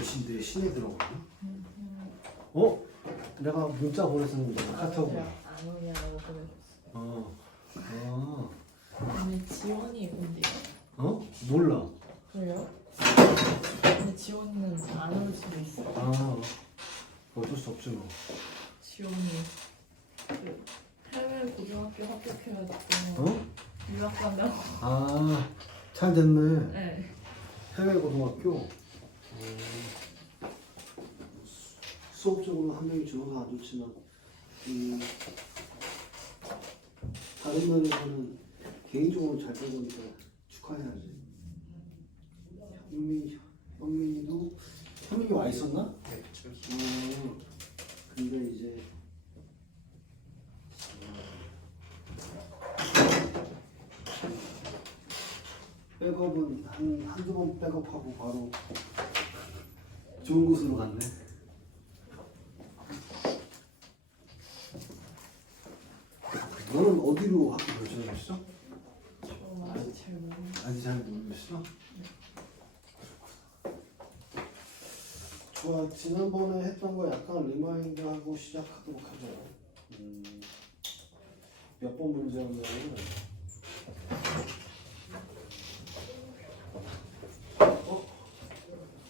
몇인데 신에 들어가나? 어? 내가 문자 보냈었는데 카톡으로. 안 오냐고 그랬어. 어. 근데 지원이 온대요. 어? 몰라. 그래요? 근데 지원이는 안 올 수도 있어. 어쩔 수 없지 뭐. 지원이 그 해외 고등학교 합격해가지고 어? 유학 간다고. 잘 됐네. 네. 해외 고등학교. 수업적으로 한 명이 적어서 안 좋지만 다른 면에서는 개인적으로 잘 된 거니까 축하해야지. 현민이 와 있었나? 네, 그쵸. 근데 이제 백업은 한두 번 백업하고 바로 좋은 곳으로 갔네. 너는 어디로 학교 결정했어? 저 아직 잘 모르겠어요. 아직 잘 모르겠어? 좋아, 지난번에 했던 거 약간 리마인드하고 시작하도록 하죠. 몇 번 문제였냐면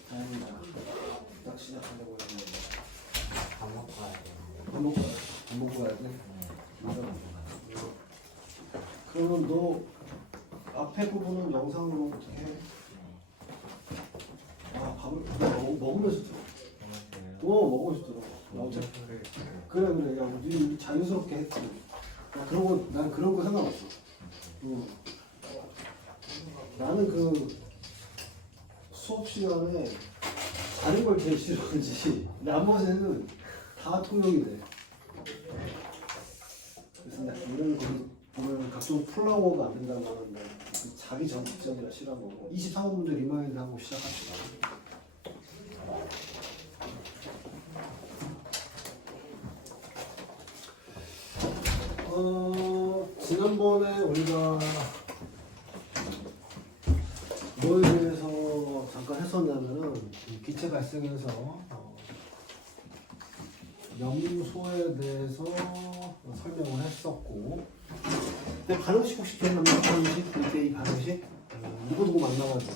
다행이다. 딱 시작하려고 했는데 밥 먹고 가야 돼요. 밥 먹고 가야 돼? 맞아. 그러면 너 앞에 부분은 영상으로 어떻게 해? 밥을 먹으면서 들어. 먹으면서 들어. 먼저 그래. 야, 우리 자연스럽게 했지. 난 그런 거 상관없어. 나는 그 수업 시간에 자는 걸 제일 싫어하지. 나머지는 다 통용이 돼. 그래서 나 이런 거 보면 각종 플라워가 안 된다고 하는데 자기 전 직전이라 싫어하는 거고. 23번 문제 리마인드 하고 시작합시다. 지난번에 우리가 뭐에 대해서 잠깐 했었냐면은 기체 발생해서 염소에 대해서 설명을 했었고, 근데 반응식 혹시 기억납니까? 반응식? 그때 이 반응식? 누구 만나가지고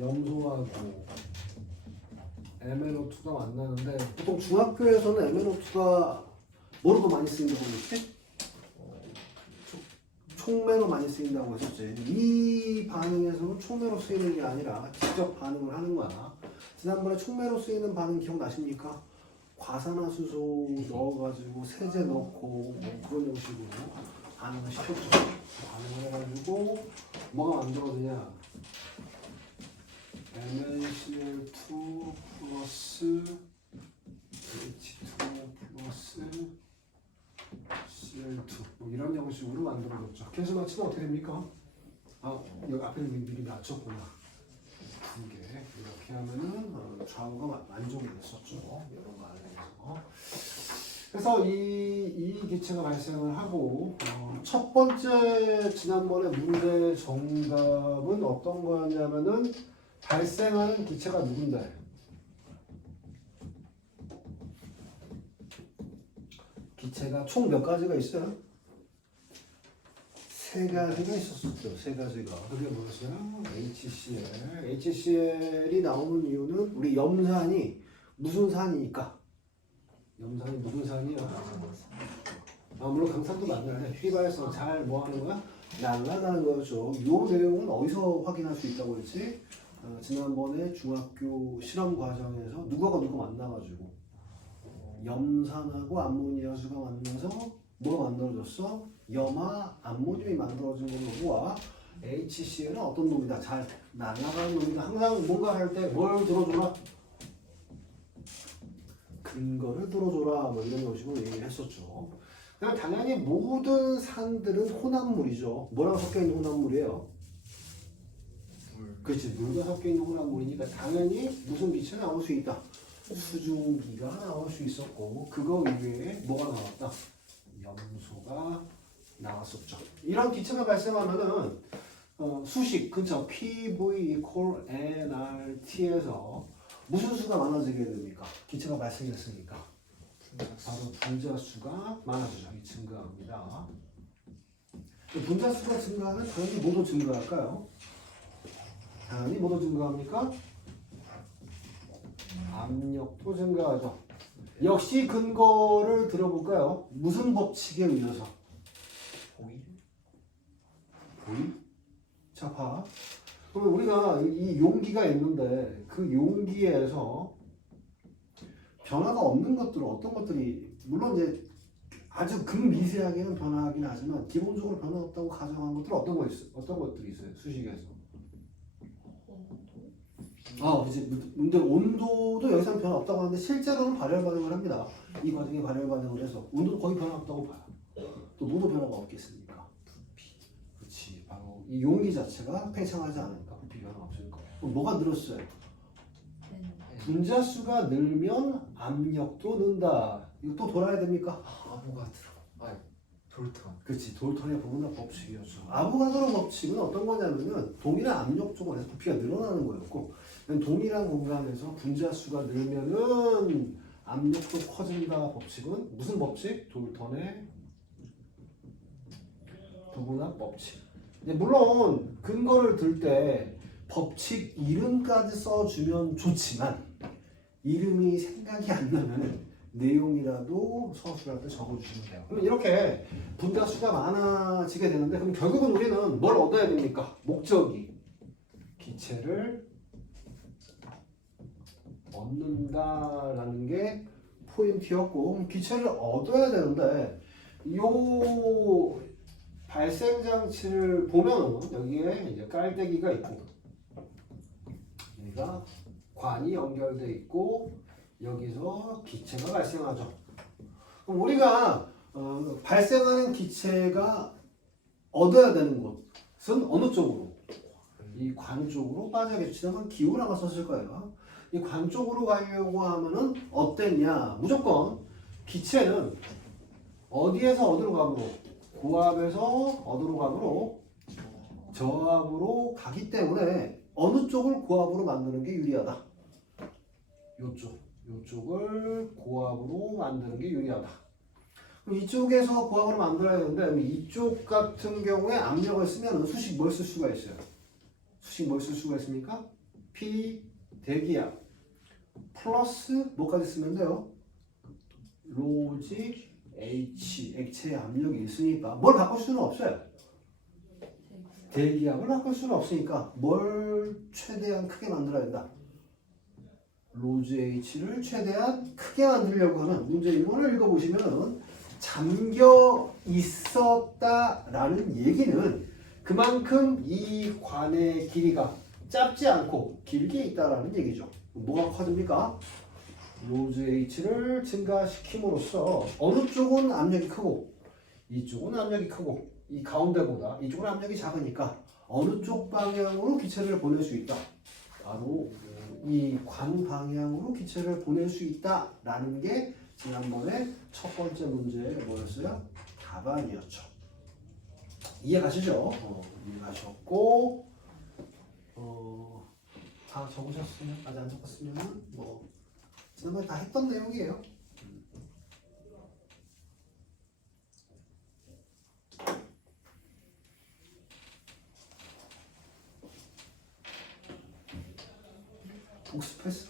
염소하고 MnO2가 만나는데, 보통 중학교에서는 MnO2가 뭐로 더 많이 쓰인다고 했지? 촉매로 많이 쓰인다고 했었지. 이 반응에서는 촉매로 쓰이는 게 아니라 직접 반응을 하는 거야. 지난번에 촉매로 쓰이는 반응 기억나십니까? 과산화수소 넣어가지고 세제 넣고 뭐 그런 형식으로 반응을 시켰죠. 반응을 해가지고 뭐가 만들어지냐? MnCl2 플러스 H2O 플러스 Cl2 뭐 이런 형식으로 만들어졌죠. 계수 맞추면 어떻게 됩니까? 여기 앞에 미리 맞췄구나. 두 개 이렇게 하면은 좌우가 만족이 됐었죠. 이런 거 안에서. 그래서 이 기체가 발생을 하고 첫 번째 지난번에 문제 정답은 어떤 거였냐면은 발생하는 기체가 누군데? 기체가 총 몇 가지가 있어요? 세 가지가 있었었죠. 세 가지가. 그게 뭐였어요? HCl. HCl이 나오는 이유는 우리 염산이 무슨 산이니까? 염산이 무슨 산이야? 물론 강산도 맞는데 휘발성 잘 뭐 하는 거야? 날아가는 거죠. 이 내용은 어디서 확인할 수 있다고 했지? 지난번에 중학교 실험 과정에서 누가 만나가지고 염산하고 암모니아수가 만나서 뭐가 만들어졌어? 염화 암모늄이 만들어진 걸로 보아. HCl은 어떤 놈이다? 잘 날아가는 놈이다. 항상 뭔가 할 때 뭘 들어줘라? 근거를 들어줘라. 뭐 이런 식으로 얘기를 했었죠. 당연히 모든 산들은 혼합물이죠. 뭐랑 섞여 있는 혼합물이에요? 그렇지, 물과 섞여 있는 혼합물이니까 당연히 무슨 기체가 나올 수 있다. 수증기가 나올 수 있었고, 그거 이외에 뭐가 나왔다? 염소가 나왔었죠. 이런 기체가 발생하면은 수식 그쵸? PV equal nRT에서 무슨 수가 많아지게 됩니까? 기체가 발생했으니까 바로 분자수가 많아지죠. 이 증가합니다. 분자수가 증가하면 당연히 뭐도 증가할까요? 당연히 뭐도 증가합니까? 압력도 증가하죠. 역시 근거를 들어볼까요? 무슨 법칙에 의해서? 보일? 보이? 자, 봐. 그러면 우리가 이 용기가 있는데 그 용기에서 변화가 없는 것들은 어떤 것들이 물론 이제 아주 극미세하게는 변화하긴 하지만 기본적으로 변화 없다고 가정한 것들은 어떤 것들이 있어요? 수식에서. 그치. 근데 온도도 여기서는 변화 없다고 하는데 실제로는 발열 반응을 합니다. 이 과정에 발열 반응을 해서 온도도 거의 변화 없다고 봐요. 또 뭐도 변화가 없겠습니까? 부피. 그렇지. 바로 이 용기 자체가 팽창하지 않으니까 부피 변화 없으니까. 그럼 뭐가 늘었어요? 분자수가 늘면 압력도 는다. 이거 또 돌아야 됩니까? 아보가드로. 돌턴. 그렇지. 돌턴의 부분의 법칙이었죠. 아보가드로 법칙은 어떤 거냐면은 동일한 압력 조건에서 부피가 늘어나는 거였고 동일한 공간에서 분자수가 늘면은 압력도 커진다 법칙은 무슨 법칙? 돌턴의 부분합 법칙. 물론 근거를 들 때 법칙 이름까지 써주면 좋지만 이름이 생각이 안 나면 내용이라도 서술할 때 적어주시면 돼요. 그럼 이렇게 분자수가 많아지게 되는데 그럼 결국은 우리는 뭘 얻어야 됩니까? 목적이 기체를 얻는다라는 게 포인트였고 기체를 얻어야 되는데 요 발생 장치를 보면은 여기에 이제 깔때기가 있고 여기가 관이 연결돼 있고 여기서 기체가 발생하죠. 그럼 우리가 발생하는 기체가 얻어야 되는 곳은 어느 쪽으로? 이 관 쪽으로 빠져야겠지. 그러면 기호라고 썼을 거예요. 이 관 쪽으로 가려고 하면은 어땠냐? 무조건 기체는 어디에서 어디로 가므로? 고압에서 어디로 가므로? 저압으로 가기 때문에 어느 쪽을 고압으로 만드는 게 유리하다. 요쪽을 고압으로 만드는 게 유리하다. 그럼 이쪽에서 고압으로 만들어야 되는데 이쪽 같은 경우에 압력을 쓰면 수식 뭘 쓸 수가 있어요? 수식 뭘 쓸 수가 있습니까? P 대기압 플러스 뭐까지 쓰면 돼요? 로직 H 액체의 압력이 있으니까 뭘 바꿀 수는 없어요. 대기압을 바꿀 수는 없으니까 뭘 최대한 크게 만들어야 된다. 로즈 H를 최대한 크게 만들려고 하는 문제 1번을 읽어보시면 잠겨 있었다라는 얘기는 그만큼 이 관의 길이가 짧지 않고 길게 있다라는 얘기죠. 뭐가 커집니까? 로즈 H를 증가시킴으로써 어느 쪽은 압력이 크고 이쪽은 압력이 크고 이 가운데보다 이쪽은 압력이 작으니까 어느 쪽 방향으로 기체를 보낼 수 있다. 바로 이 관 방향으로 기체를 보낼 수 있다라는 게 지난번에 첫 번째 문제의 뭐였어요? 답안이었죠. 이해가시죠? 이해가셨고 다 적으셨으면 아직 안 적었으면 뭐 지난번에 다 했던 내용이에요. 복습했어?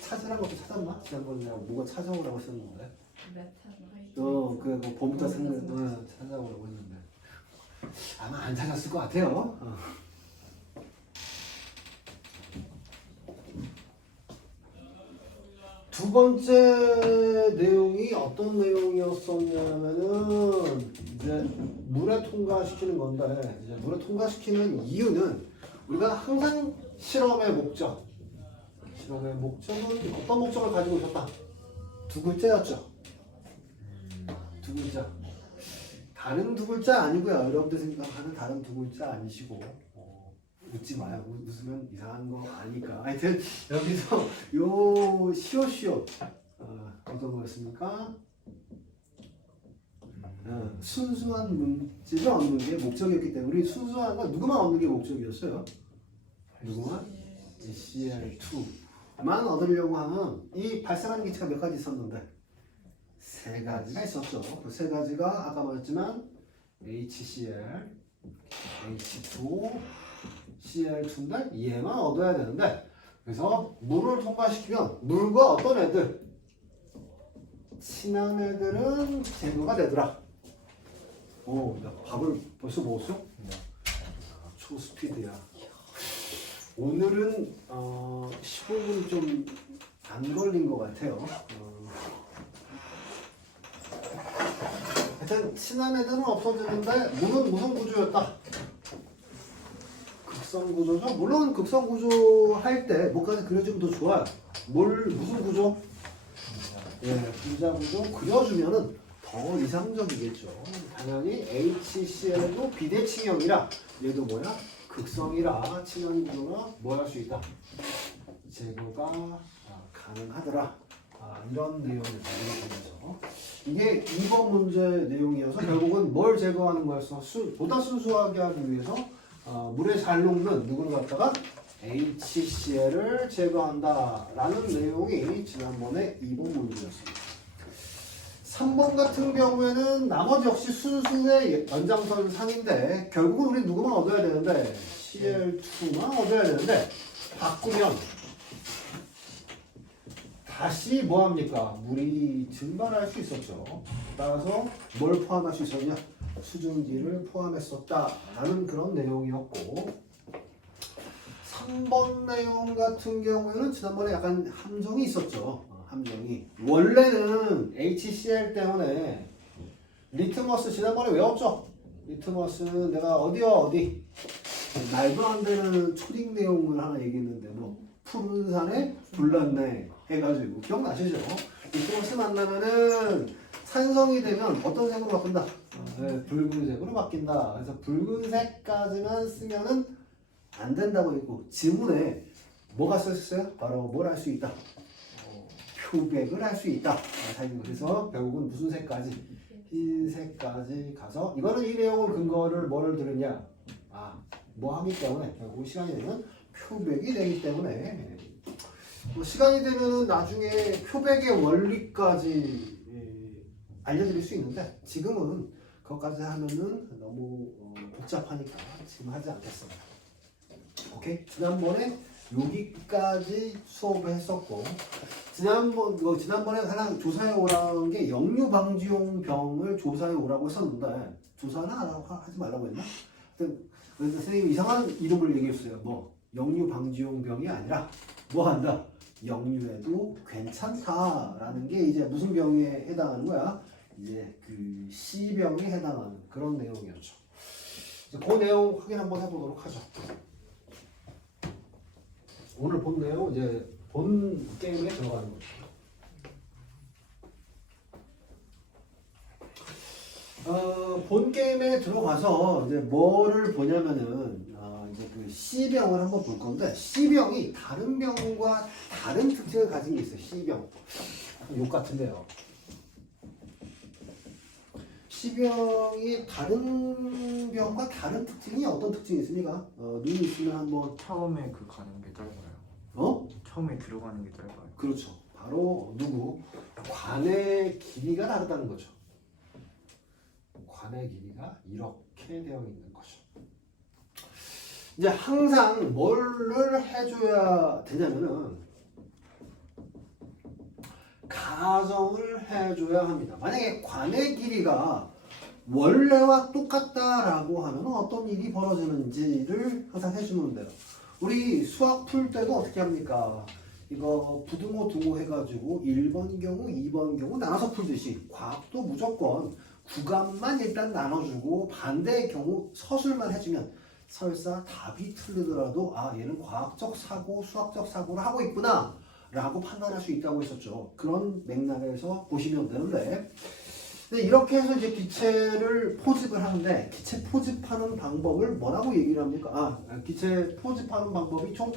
찾으라는 것도 찾았나? 지난번에 내가 뭐가 찾아오라고 했었는데 뭐 봄부터 찾아오라고 했는데 아마 안 찾았을 것 같아요. 두 번째 내용이 어떤 내용이었었냐면은 이제 물에 통과시키는 건데 이제 물에 통과시키는 이유는 우리가 항상 실험의 목적은 어떤 목적을 가지고 있었다? 두 글자였죠. 두 글자. 다른 두 글자 아니고요. 여러분들 생각하는 다른 두 글자 아니시고 웃지 마요. 웃으면 이상한 거 아니까. 하여튼 여기서 요 시옷 어떤 거였습니까? 순수한 문제를 얻는 게 목적이었기 때문에 우리 순수한 건 누구만 얻는 게 목적이었어요? 누구만? CL2만 얻으려고 하는 이 발생하는 기체가 몇 가지 있었는데 세 가지가 있었죠. 그 세 가지가 아까 말했지만 HCl, H2O, CL2인데 얘만 얻어야 되는데 그래서 물을 통과시키면 물과 어떤 애들? 친한 애들은 제거가 되더라. 오, 야, 밥을 벌써 먹었어? 네. 초스피드야. 오늘은 15분 좀 안 걸린 것 같아요. 하여튼 친한 애들은 없어지는데 물은 무슨 구조였다? 극성 구조죠. 물론 극성 구조 할 때 뭐까지 그려주면 더 좋아요. 무슨 구조? 예, 분자 구조 그려주면은 더 이상적이겠죠. 당연히 HCl도 비대칭형이라 얘도 뭐야? 극성이라 친한 구조나 뭐 할 수 있다? 제거가 가능하더라. 이런 내용을 보면서 이게 2번 문제 내용이어서 결국은 뭘 제거하는 거였어? 보다 순수하게 하기 위해서 물에 잘 녹는 누구를 갖다가 HCl을 제거한다 라는 내용이 지난번에 2번 문제였습니다. 3번 같은 경우에는 나머지 역시 순수의 연장선상인데 결국은 우리 누구만 얻어야 되는데 Cl2만 얻어야 되는데 바꾸면 다시 뭐합니까? 물이 증발할 수 있었죠. 따라서 뭘 포함할 수 있었냐? 수증기를 포함했었다라는 그런 내용이었고 3번 내용 같은 경우에는 지난번에 약간 함정이 있었죠. 함정이 원래는 HCl 때문에 리트머스 지난번에 외웠죠? 리트머스는 내가 어디 말도 안 되는 초딩 내용을 하나 얘기했는데 뭐 푸른 산에 불났네 해가지고 기억나시죠? 리트머스 만나면은 산성이 되면 어떤 색으로 바꾼다? 붉은색으로 바뀐다. 그래서 붉은색까지만 쓰면은 안 된다고 했고 지문에 뭐가 써있어요? 바로 뭘 할 수 있다? 표백을 할 수 있다. 그래서 결국은 무슨 색까지? 흰색까지 가서 이거는 이 내용을 근거를 뭘 들으냐? 뭐 하기 때문에 결국 시간이 되면 표백이 되기 때문에 뭐 시간이 되면은 나중에 표백의 원리까지 알려드릴 수 있는데 지금은 그것까지 하면은 너무 복잡하니까 지금 하지 않겠습니다. 오케이? 지난번에 여기까지 수업을 했었고 지난번에 가장 조사해 오라는 게 역류 방지용 병을 조사해 오라고 했었는데 조사는 하지 말라고 했나? 그래서 선생님이 이상한 이름을 얘기했어요. 뭐 역류 방지용 병이 아니라 뭐 한다? 역류해도 괜찮다라는 게 이제 무슨 병에 해당하는 거야? 이제 그 C병에 해당하는 그런 내용이었죠. 그 내용 확인 한번 해보도록 하죠. 오늘 본 내용 이제 본 게임에 들어가는 거죠. 본 게임에 들어가서 이제 뭐를 보냐면은 이제 그 C병을 한번 볼 건데 C병이 다른 병과 다른 특징을 가진 게 있어요. C병. 욕 같은데요. C병이 다른 병과 다른 특징이 어떤 특징이 있습니까? 눈이 있으면 한번 처음에 그 가는 게 짧아요. 처음에 들어가는 게 짧아요. 그렇죠. 바로 관의 길이가 다르다는 거죠. 관의 길이가 이렇게 되어 있는 거죠. 이제 항상 뭐를 해줘야 되냐면은 가정을 해줘야 합니다. 만약에 관의 길이가 원래와 똑같다라고 하면 어떤 일이 벌어지는지를 항상 해주면 돼요. 우리 수학 풀 때도 어떻게 합니까? 이거 부등호 등호 해가지고 1번 경우 2번 경우 나눠서 풀듯이 과학도 무조건 구간만 일단 나눠주고 반대의 경우 서술만 해주면 설사 답이 틀리더라도 얘는 과학적 사고 수학적 사고를 하고 있구나 라고 판단할 수 있다고 했었죠. 그런 맥락에서 보시면 되는데 이렇게 해서 이제 기체를 포집을 하는데 기체 포집하는 방법을 뭐라고 얘기를 합니까? 기체 포집하는 방법이 총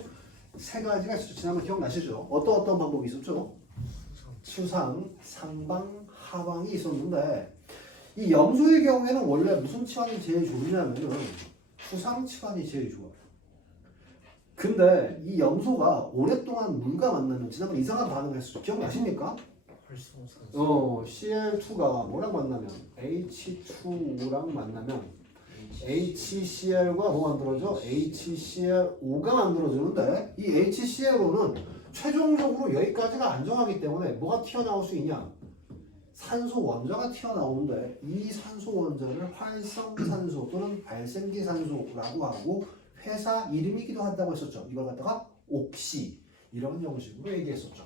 3가지가 있었죠. 지난번 기억나시죠? 어떤 방법이 있었죠? 수상, 상방, 하방이 있었는데 이 염소의 경우에는 원래 무슨 치환이 제일 좋냐면은 수상 치환이 제일 좋아요. 근데 이 염소가 오랫동안 물과 만나면 지난번 이상한 반응을 했었죠. 기억나십니까? 활성산소. CL2가 뭐랑 만나면 H2O랑 만나면 HCl과 뭐 만들어져? HCl5가 만들어지는데 이 HCl5는 최종적으로 여기까지가 안정하기 때문에 뭐가 튀어나올 수 있냐? 산소 원자가 튀어나오는데 이 산소 원자를 활성산소 또는 발생기산소라고 하고 회사 이름이기도 한다고 했었죠. 이걸 갖다가 옥시 이런 형식으로 얘기했었죠.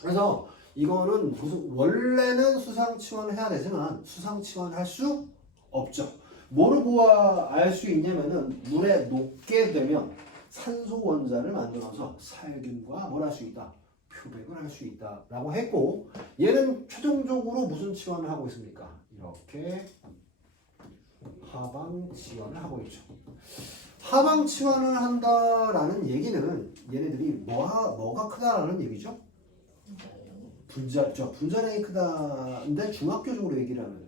그래서 이거는 무슨 원래는 수상치환을 해야 되지만 수상치환을 할 수 없죠. 뭐를 보아 알 수 있냐면은 물에 녹게 되면 산소 원자를 만들어서 살균과 뭘 할 수 있다? 표백을 할 수 있다라고 했고 얘는 최종적으로 무슨 치환을 하고 있습니까? 이렇게 하방 치환을 하고 있죠. 하방 치환을 한다라는 얘기는 얘네들이 뭐가 크다라는 얘기죠? 분자량이 크다인데 중학교적으로 얘기를 하면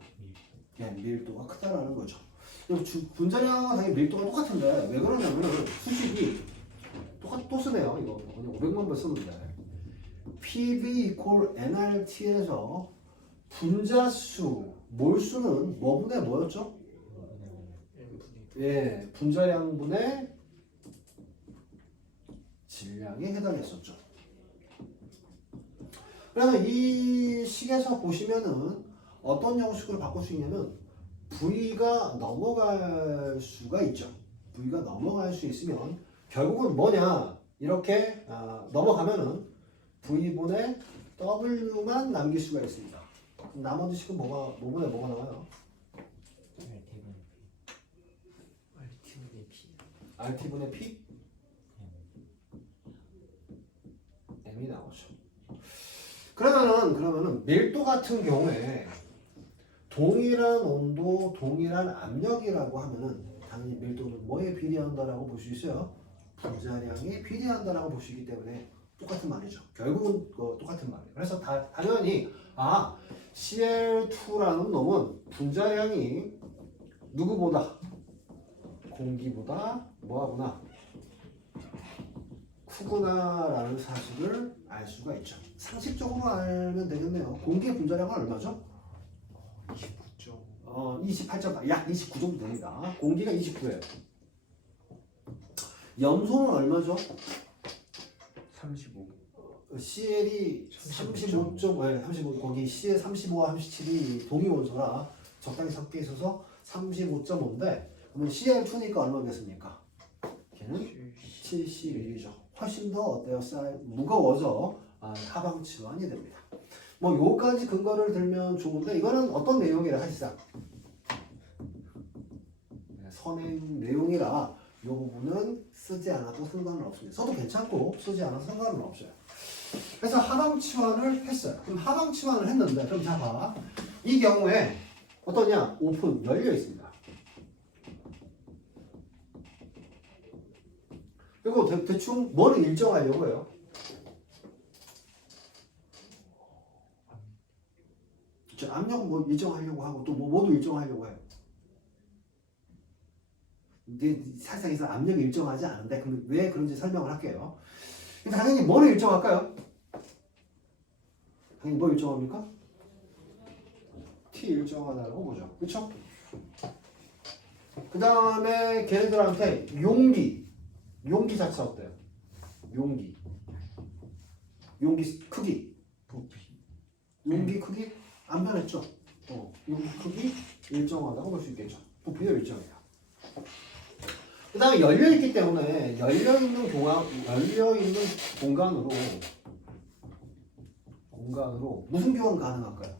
밀도가 크다라는 거죠. 분자량은 당연히 밀도가 똑같은데 왜 그러냐면은 수식이 또 쓰네요. 이거 그냥 500만 번 쓰는데 PV equal nRT에서 분자수 몰수는 뭐분의 뭐였죠? 예, 분자량분의 질량에 해당했었죠. 그래서 이 식에서 보시면은 어떤 형식으로 바꿀 수 있냐면 V가 넘어갈 수가 있죠. V가 넘어갈 수 있으면 결국은 뭐냐 이렇게 넘어가면은 V분의 W만 남길 수가 있습니다. 나머지 식은 뭐분의 뭐가 나와요? RT분의 P? M이 나오죠. 그러면은 밀도 같은 경우에 동일한 온도, 동일한 압력이라고 하면은 당연히 밀도는 뭐에 비례한다라고 볼 수 있어요? 분자량에 비례한다라고 볼 수 있기 때문에 똑같은 말이죠. 결국은 똑같은 말이에요. 그래서 당연히 CL2라는 놈은 분자량이 누구보다 공기보다 뭐하구나 크구나라는 사실을 알 수가 있죠. 상식적으로 알면 되겠네요. 공기의 분자량은 얼마죠? 28.8, 약 29 정도 됩니다. 공기가 29예요. 염소는 얼마죠? 35. CL이 35, 거기 CL 35와 37이 동위원소라 적당히 섞여 있어서 35.5인데 그러면 CL2니까 얼마겠습니까? 걔는 71이죠. 훨씬 더 어때요? 무거워져 하방 치환이 됩니다. 뭐 요까지 근거를 들면 좋은데 이거는 어떤 내용이라 하시자. 선행 내용이라 이 부분은 쓰지 않아도 상관은 없습니다. 써도 괜찮고 쓰지 않아도 상관은 없어요. 그래서 하방 치환을 했어요. 그럼 하방 치환을 했는데 그럼 자 봐. 이 경우에 어떠냐? 오픈 열려 있습니다. 그리고 대충 뭐를 일정하려고 해요? 압력은 뭐 일정하려고 하고 또 뭐도 일정하려고 해요. 이제 사실상 압력이 일정하지 않은데 그럼 왜 그런지 설명을 할게요. 당연히 뭐를 일정할까요? 당연히 뭐 일정합니까? T 일정하다라고 보죠. 그렇죠? 그 다음에 걔네들한테 용기 자체 어때요? 용기 크기 부피 용기 크기 안 변했죠? 용기 크기 일정하다고 볼 수 있겠죠. 부피도 일정해요. 그 다음에 열려있기 때문에 열려있는 공간으로 무슨 교환 가능할까요?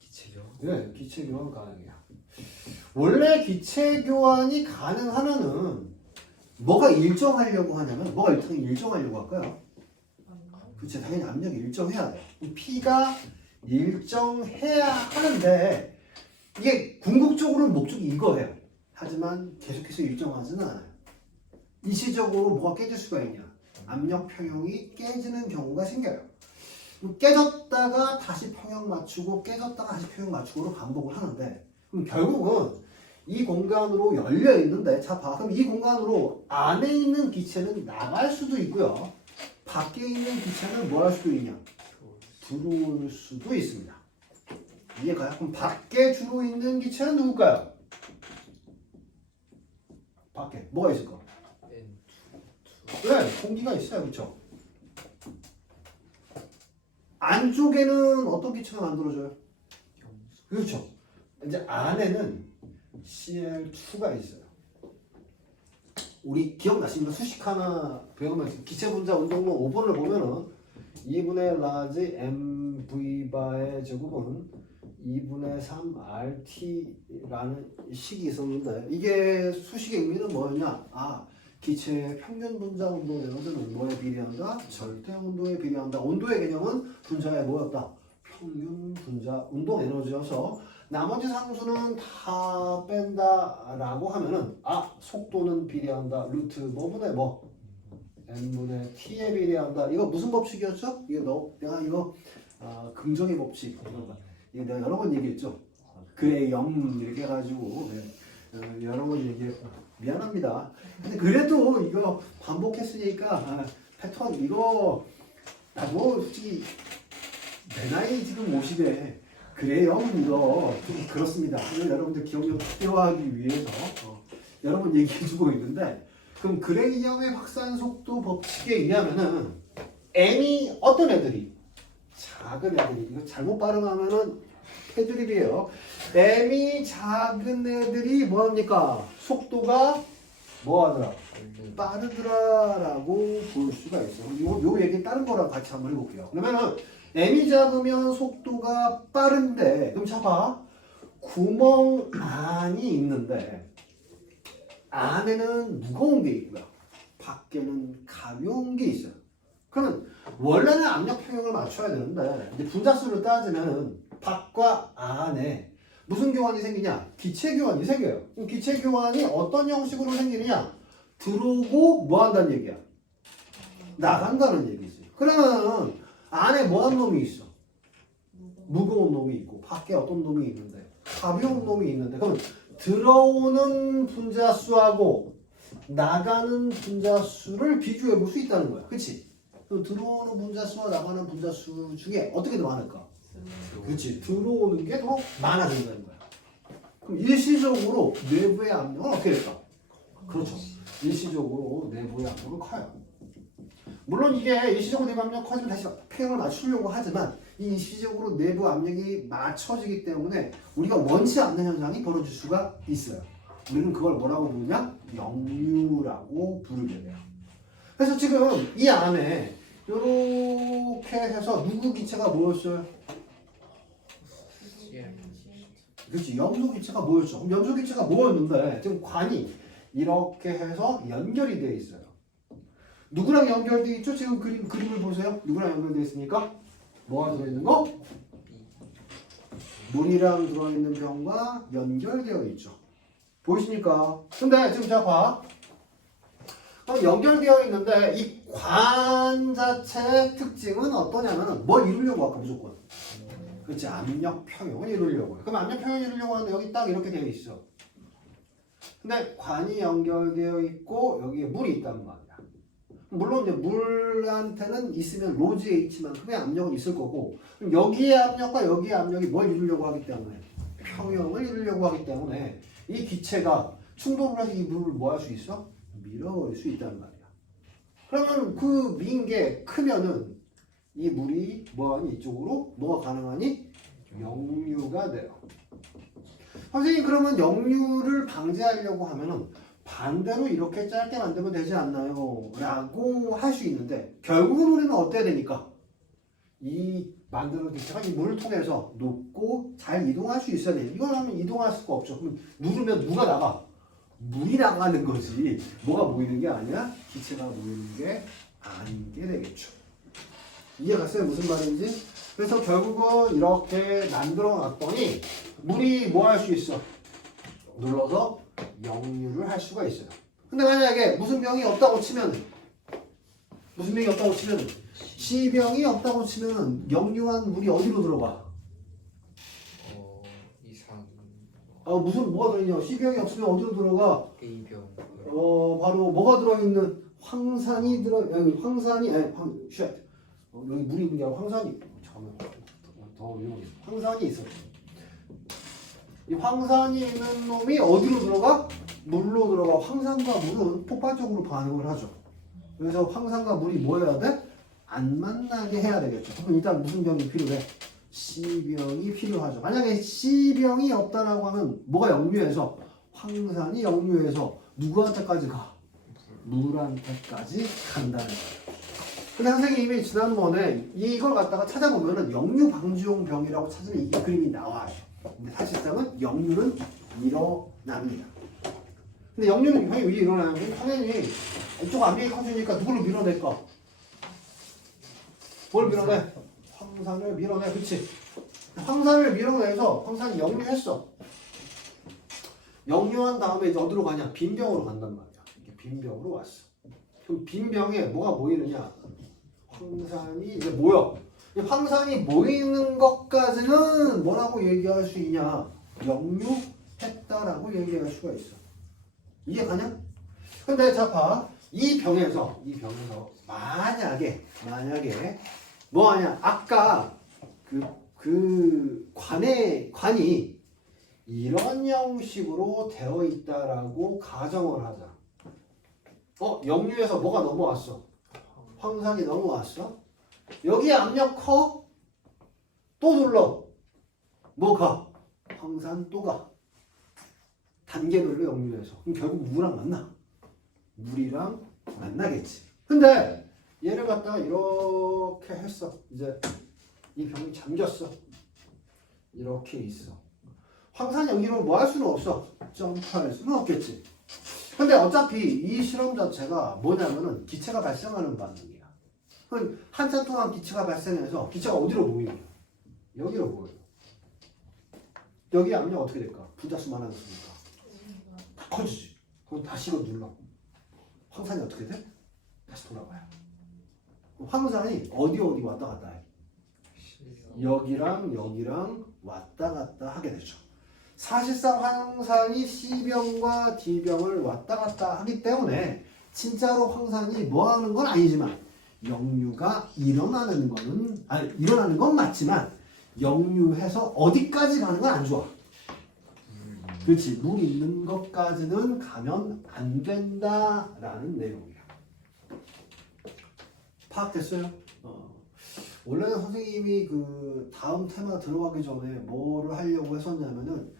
기체 교환? 네, 기체 교환 가능해요. 원래 기체 교환이 가능하면은 뭐가 일정하려고 하냐면 뭐가 일정하려고 할까요? 그렇죠. 당연히 압력이 일정해야 돼. P가 일정해야 하는데 이게 궁극적으로는 목적이 이거예요. 하지만 계속해서 일정하지는 않아요. 일시적으로 뭐가 깨질 수가 있냐? 압력 평형이 깨지는 경우가 생겨요. 깨졌다가 다시 평형 맞추고 깨졌다가 다시 평형 맞추고로 반복을 하는데 그럼 결국은 이 공간으로 열려 있는데 자 봐. 그럼 이 공간으로 안에 있는 기체는 나갈 수도 있고요. 밖에 있는 기체는 뭐 할 수도 있냐? 들어올 수도 있습니다. 이해가요? 그럼 밖에 주로 있는 기체는 누굴까요? 밖에 뭐가 있을까? 네, 공기가 있어요. 그렇죠? 안쪽에는 어떤 기체가 만들어져요? 그렇죠. 이제 안에는 Cl2가 있어요. 우리 기억나십니까? 수식 하나 배우면 기체 분자 운동론 5번을 보면은 2분의 라지 mv바의 제곱은 2분의 3rt라는 식이 있었는데 이게 수식의 의미는 뭐였냐? 아, 기체의 평균 분자 운동 에너지는 뭐에 비례한다? 절대 온도에 비례한다. 온도의 개념은 분자의 뭐였다? 평균 분자 운동 에너지여서 나머지 상수는 다 뺀다라고 하면은 아, 속도는 비례한다. 루트 뭐분의 뭐? n분의 t에 비례한다. 이거 무슨 법칙이었죠? 이거 내가 이거 긍정의 법칙. 이거 내가 여러 번 얘기했죠. 그래 0 이렇게 해가지고 여러 번 얘기했고 미안합니다. 근데 그래도 이거 반복했으니까 패턴 이거 뭐 솔직히 내 나이 지금 50에 그래요 이거 좀 그렇습니다. 여러분들 기억력 확대화하기 위해서 여러 번 얘기해주고 있는데 그럼 그레이엄의 확산 속도 법칙에 의하면은 m이 어떤 애들이 작은 애들이 이거 잘못 발음하면은 패드립이에요. m이 작은 애들이 뭐합니까? 속도가 뭐하더라? 빠르더라라고 볼 수가 있어요. 요 얘기 다른 거랑 같이 한번 해볼게요. 그러면은 m이 작으면 속도가 빠른데 그럼 잡아 구멍 안이 있는데 안에는 무거운 게 있고요. 밖에는 가벼운 게 있어요. 그러면 원래는 압력 평형을 맞춰야 되는데 이제 분자수를 따지면 밖과 안에 무슨 교환이 생기냐? 기체 교환이 생겨요. 그럼 기체 교환이 어떤 형식으로 생기느냐? 들어오고 뭐 한다는 얘기야? 나간다는 얘기지. 그러면 안에 뭐 한 놈이 있어? 무거운 놈이 있고 밖에 어떤 놈이 있는데 가벼운 놈이 있는데 그러면 들어오는 분자수하고 나가는 분자수를 비교해 볼 수 있다는 거야. 그치? 그럼 들어오는 분자수와 나가는 분자수 중에 어떻게 더 많을까? 그치? 들어오는 게 더 많아진다는 거야. 그럼 일시적으로 내부의 압력은 어떻게 될까? 그렇죠. 일시적으로 내부의 압력은 커요. 물론 이게 일시적으로 내부 압력 커지면 다시 평형을 맞추려고 하지만 이 일시적으로 내부 압력이 맞춰지기 때문에 우리가 원치 않는 현상이 벌어질 수가 있어요. 우리는 그걸 뭐라고 부르냐? 역류라고 부르게 돼요. 그래서 지금 이 안에 이렇게 해서 누구 기체가 모였어요? 그렇지. 염소 기체가 모였죠. 그럼 염소 기체가 모였는데 지금 관이 이렇게 해서 연결이 되어 있어요. 누구랑 연결되어 있죠? 지금 그림을 보세요. 누구랑 연결되어 있습니까? 뭐가 들어있는 거? 물이랑 들어있는 병과 연결되어 있죠. 보이십니까? 근데 지금 자 봐. 연결되어 있는데 이 관 자체의 특징은 어떠냐면 뭘 이루려고 할까 무조건? 그렇지. 압력 평형을 이루려고 해요. 그럼 압력 평형을 이루려고 하는데 여기 딱 이렇게 되어 있어. 근데 관이 연결되어 있고 여기에 물이 있단 말이야. 물론 이제 물한테는 있으면 로즈 H만큼의 압력은 있을 거고 그럼 여기의 압력과 여기의 압력이 뭘 이루려고 하기 때문에 평형을 이루려고 하기 때문에 이 기체가 충돌을 해서 이 물을 뭐 할 수 있어? 밀어버릴 수 있단 말이야. 그러면 그 민 게 크면은 이 물이 뭐하니 이쪽으로 뭐가 가능하니? 역류가 돼요. 선생님 그러면 역류를 방지하려고 하면은 반대로 이렇게 짧게 만들면 되지 않나요? 라고 할 수 있는데 결국은 우리는 어때야 되니까? 이 만드는 기체가 이 물을 통해서 높고 잘 이동할 수 있어야 돼요. 이걸 하면 이동할 수가 없죠. 그럼 누르면 누가 나가? 물이 나가는 거지. 뭐가 모이는 게 아니야? 기체가 모이는 게 아닌 게 되겠죠. 이해갔어요? 무슨 말인지? 그래서 결국은 이렇게 만들어 놨더니 물이 뭐 할 수 있어? 눌러서 역류를 할 수가 있어요. 근데 만약에 무슨 병이 없다고 치면 무슨 병이 없다고 치면은 C병이 없다고 치면은 영유한 물이 어디로 들어가? 이산 무슨 뭐가 들어있냐? C병이 없으면 어디로 들어가? A병 바로 뭐가 들어있는 황산이 황산이 여기 물이 있는 게 아니라 황산이 잠깐만 더 위험해. 황산이 있어. 이 황산이 있는 놈이 어디로 들어가? 물로 들어가. 황산과 물은 폭발적으로 반응을 하죠. 그래서 황산과 물이 뭐 해야 돼? 안 만나게 해야 되겠죠. 그럼 일단 무슨 병이 필요해? C병이 필요하죠. 만약에 C병이 없다라고 하면 뭐가 역류해서 황산이 역류해서 누구한테까지 가? 물한테까지 간다는 거예요. 근데 선생님이 지난번에 이걸 갖다가 찾아보면은 역류 방지용 병이라고 찾으면 이 그림이 나와요. 근데 사실상은 역류는 일어납니다. 근데 역류는 형이 왜 일어나냐면 당연히 이쪽 압력이 커지니까 누구를 밀어낼까? 뭘 밀어내? 황산을 밀어내. 그치? 황산을 밀어내서 황산이 역류했어. 역류한 다음에 이제 어디로 가냐? 빈병으로 간단 말이야. 이렇게 빈병으로 왔어. 그럼 빈병에 뭐가 모이느냐? 황산이 이제 모여. 황산이 모이는 것까지는 뭐라고 얘기할 수 있냐? 역류했다라고 얘기할 수가 있어. 이해 가냐? 근데 자 봐. 이 병에서 만약에 뭐하냐? 아까 그 관이 이런 형식으로 되어 있다라고 가정을 하자. 역류에서 뭐가 넘어왔어? 황산이 넘어왔어? 여기 압력 커? 또 눌러. 뭐 가? 황산 또 가. 단계별로 역류해서. 그럼 결국 누구랑 만나? 물이랑 만나겠지. 근데 얘를 갖다가 이렇게 했어. 이제 이 병이 잠겼어. 이렇게 있어. 황산 여기로 뭐 할 수는 없어. 점프할 수는 없겠지. 근데 어차피 이 실험 자체가 뭐냐면은 기체가 발생하는 반응이야. 한참 동안 기체가 발생해서 기체가 어디로 모이냐? 여기로 모여. 여기 압력 어떻게 될까? 분자수 많아졌으니까 다 커지지. 그럼 다시 이거 눌러. 황산이 어떻게 돼? 다시 돌아가요. 황산이 어디 왔다 갔다 해. 여기랑 왔다 갔다 하게 되죠. 사실상 황산이 C병과 D병을 왔다 갔다 하기 때문에 진짜로 황산이 뭐 하는 건 아니지만 역류가 일어나는 건 맞지만 역류해서 어디까지 가는 건 안 좋아. 그렇지. 물 있는 것까지는 가면 안 된다라는 내용이야. 파악됐어요? 원래는 선생님이 그 다음 테마 들어가기 전에 뭐를 하려고 했었냐면은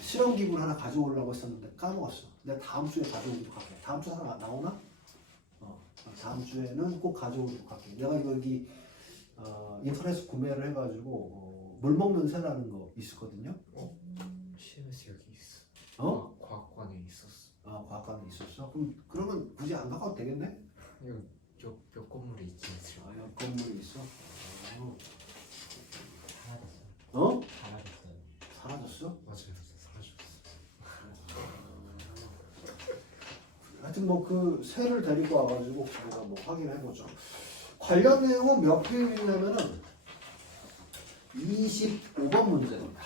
실험기구를 하나 가져오려고 했었는데 까먹었어. 내가 다음 주에 가져오도록 할게. 다음 주에 하나 나오나? 다음 주에는 꼭 가져오도록 할게. 내가 여기 인터넷에서 구매를 해가지고 물 먹는 새라는 거 있었거든요. 실에서 여기 있어. 과학관에 있었어. 과학관에 있었어? 그러면 굳이 안 가봐도 되겠네? 몇 건물에 있지? 옆 건물에 있어? 사라졌어요. 사라졌어? 맞아요. 사라졌어. 하여튼 뭐 그 새를 데리고 와가지고 제가 뭐 확인해보죠. 관련 내용은 몇 페이지냐면은 25번 문제입니다.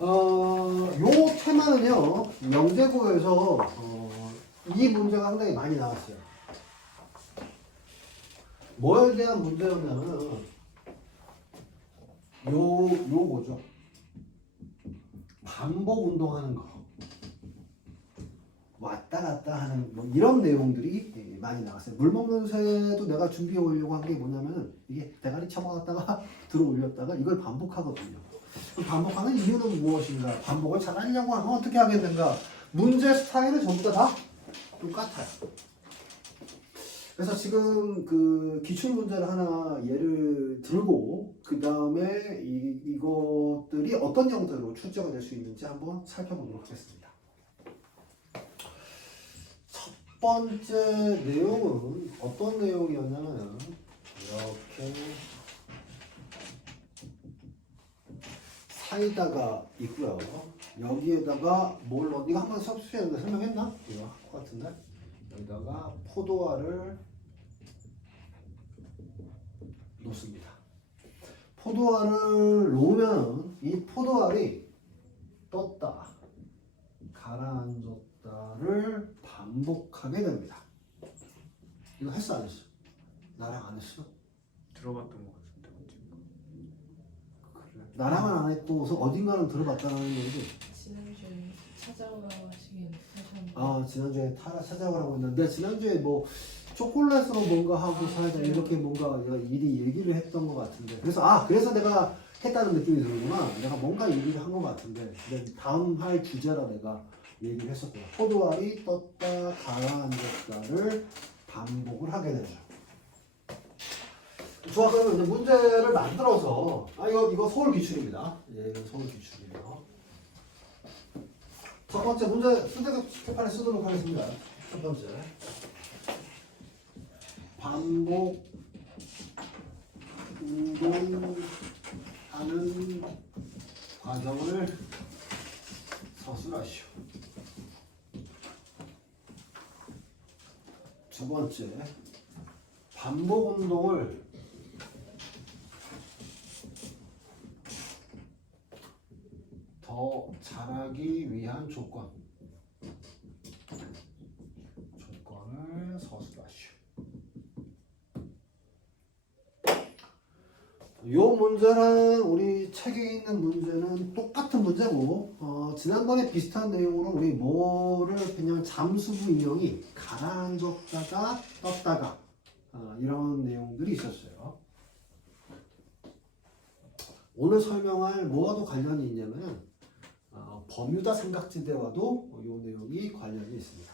요 테마는요 영재고에서 이 문제가 상당히 많이 나왔어요. 뭐에 대한 문제였냐면은 요거죠. 반복 운동하는 거. 왔다 갔다 하는 뭐 이런 내용들이 많이 나왔어요. 물 먹는 새도 내가 준비해 오려고 한 게 뭐냐면은 이게 대가리 쳐박았다가 들어 올렸다가 이걸 반복하거든요. 반복하는 이유는 무엇인가? 반복을 잘 하려고 하면 어떻게 하겠는가? 문제 스타일은 전부 다 똑같아요. 그래서 지금 그 기출 문제를 하나 예를 들고 그 다음에 이것들이 어떤 형태로 출제가 될 수 있는지 한번 살펴보도록 하겠습니다. 첫 번째 내용은 어떤 내용이었냐면 이렇게 사이다가 있고요. 여기에다가 뭘 넣어? 이거 한번 설명했나? 이거 할 것 같은데 여기다가 포도알을 포도알을 놓으면 이 포도알이 떴다, 가라앉았다를 반복하게 됩니다. 이거 했어 안 했어? 나랑 안 했어? 들어봤던 것 같은데 언젠가. 그래. 나랑은 안 했고서 어딘가는 들어봤다는 얘기. 지난주에 찾아오라고 하셨는데 아 지난주에 찾아오라고 했는데 지난주에 뭐 초콜릿으로 뭔가 하고 살자 이렇게 뭔가 내가 일이 얘기를 했던 것 같은데 그래서 내가 했다는 느낌이 드는구나. 내가 뭔가 얘기를 한 것 같은데 근데 다음 할 주제라 내가 얘기를 했었구나. 포도알이 떴다 가라앉았다를 반복을 하게 되죠. 좋아, 그러면 이제 문제를 만들어서 이거 서울 기출입니다. 예, 이건 서울 기출이에요. 첫 번째 문제 휴대폰에 쓰도록 하겠습니다. 첫 번째 반복 운동하는 과정을 서술하시오. 두 번째 반복 운동을 더 잘하기 위한 조건을 서술하시오. 이 문제랑 우리 책에 있는 문제는 똑같은 문제고 지난번에 비슷한 내용으로 우리 뭐를 그냥 잠수부 인형이 가라앉았다가 떴다가 이런 내용들이 있었어요. 오늘 설명할 뭐와도 관련이 있냐면 버뮤다 삼각지대와도 이 내용이 관련이 있습니다.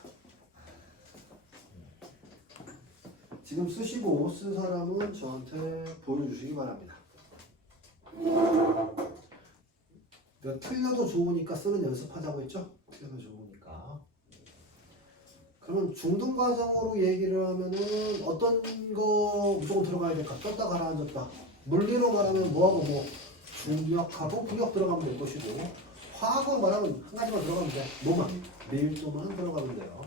지금 쓰시고 쓴 사람은 저한테 보여주시기 바랍니다. 내가 틀려도 좋으니까 쓰는 연습하자고 했죠? 틀려도 좋으니까. 그러면 중등 과정으로 얘기를 하면은 어떤 거 무조건 들어가야 될까? 떴다 가라앉았다. 물리로 말하면 뭐하고 뭐 중력하고 부력 들어가면 될 것이고 화학으로 말하면 한 가지만 들어가면 돼. 뭐만? 밀도만 들어가면 돼요.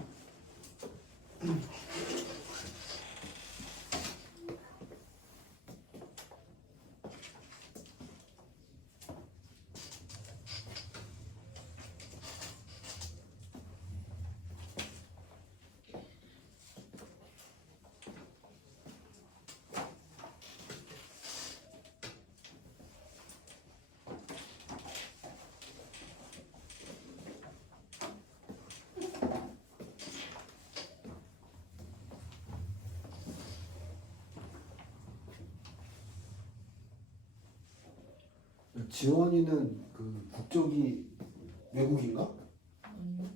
지원이는 그 국적이 외국인가? 아니요.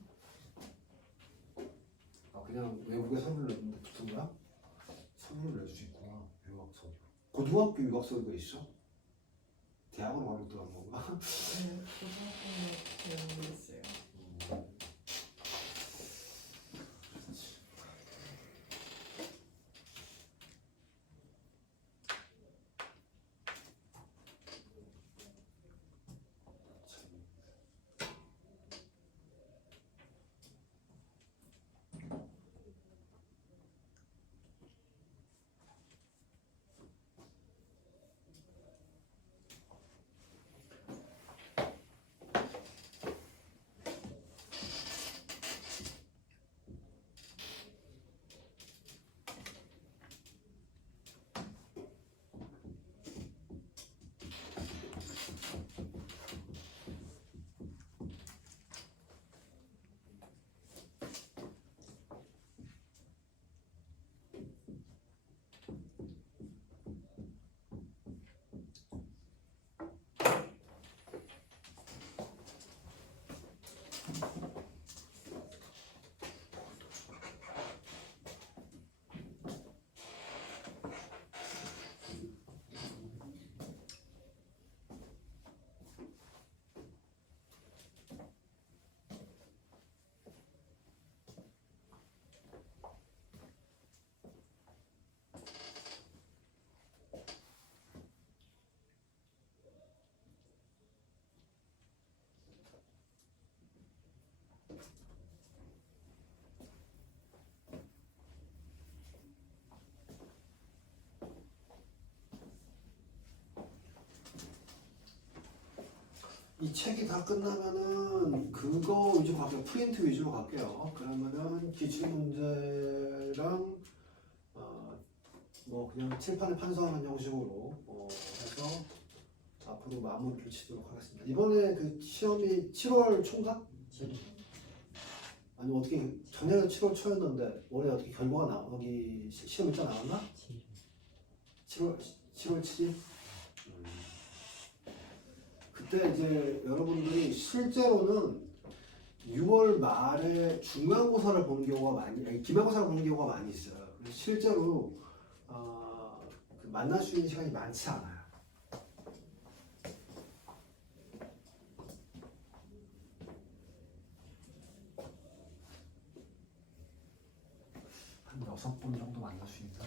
그냥 외국에 서류를 냈는데 붙은 거야? 서류를 낼 수 있구나. 유학 서류. 고등학교 유학 서류가 있어? 대학으로 바로 들어간 건가? 네, 고등학교 때 있어요. 이 책이 다 끝나면은 그거 위주로 갈게요. 프린트 위주로 갈게요. 그러면은 기출 문제랑 뭐 그냥 칠판에 판서하는 형식으로 해서 앞으로 마무리를 치도록 하겠습니다. 이번에 그 시험이 7월 초인가? 아니 어떻게 전에는 7월 초였는데 올해 어떻게 결과가 나오기 시험 일자 나왔나? 7월 7일? 그때 이제 여러분들이 실제로는 6월 말에 중간고사를 보는 경우가 아니 기말고사를 보는 경우가 많이 있어요. 그래서 실제로 그 만날 수 있는 시간이 많지 않아요. 한 6번 정도 만날 수 있나?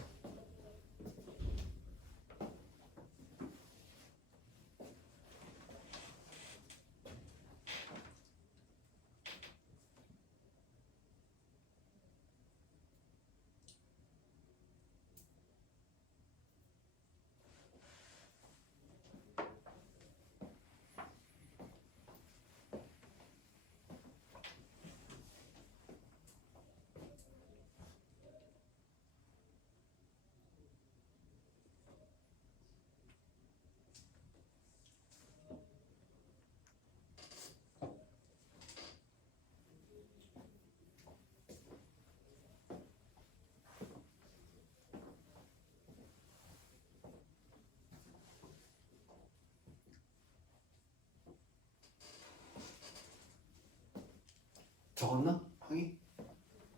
적었나? 항이?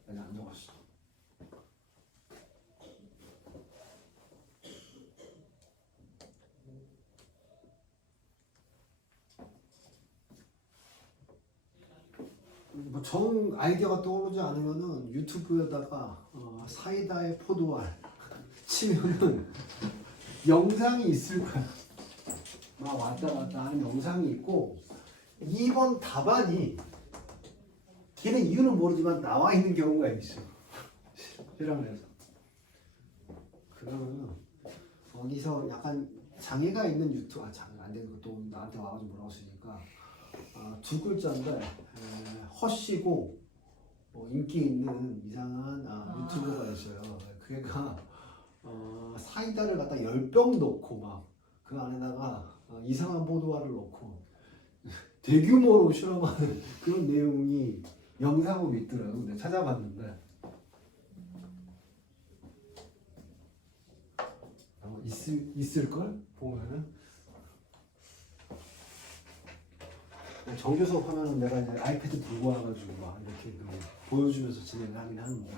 아니 안 적었어. 뭐 정 아이디어가 떠오르지 않으면은 유튜브에다가 사이다의 포도알 치면은 영상이 있을 거야. 막 왔다 갔다 하는 영상이 있고 2번 답안이 걔는 이유는 모르지만 나와 있는 경우가 있어. 실험에서. 그러면은 거기서 약간 장애가 있는 유튜브 장애 안 되는 것도 나한테 와가지고 뭐라고 쓰니까 두 글자인데 헛시고 인기 있는 이상한 유튜버가 있어요. 그애가 사이다를 갖다 10병 넣고 막 그 안에다가 이상한 포도알을 넣고 대규모로 실험하는 그런 내용이 영상으로 있더라고요. 내가 찾아봤는데 있을걸? 보면은 정규 수업 하면은 내가 이제 아이패드 들고 와가지고 막 이렇게 보여주면서 진행을 하긴 하는데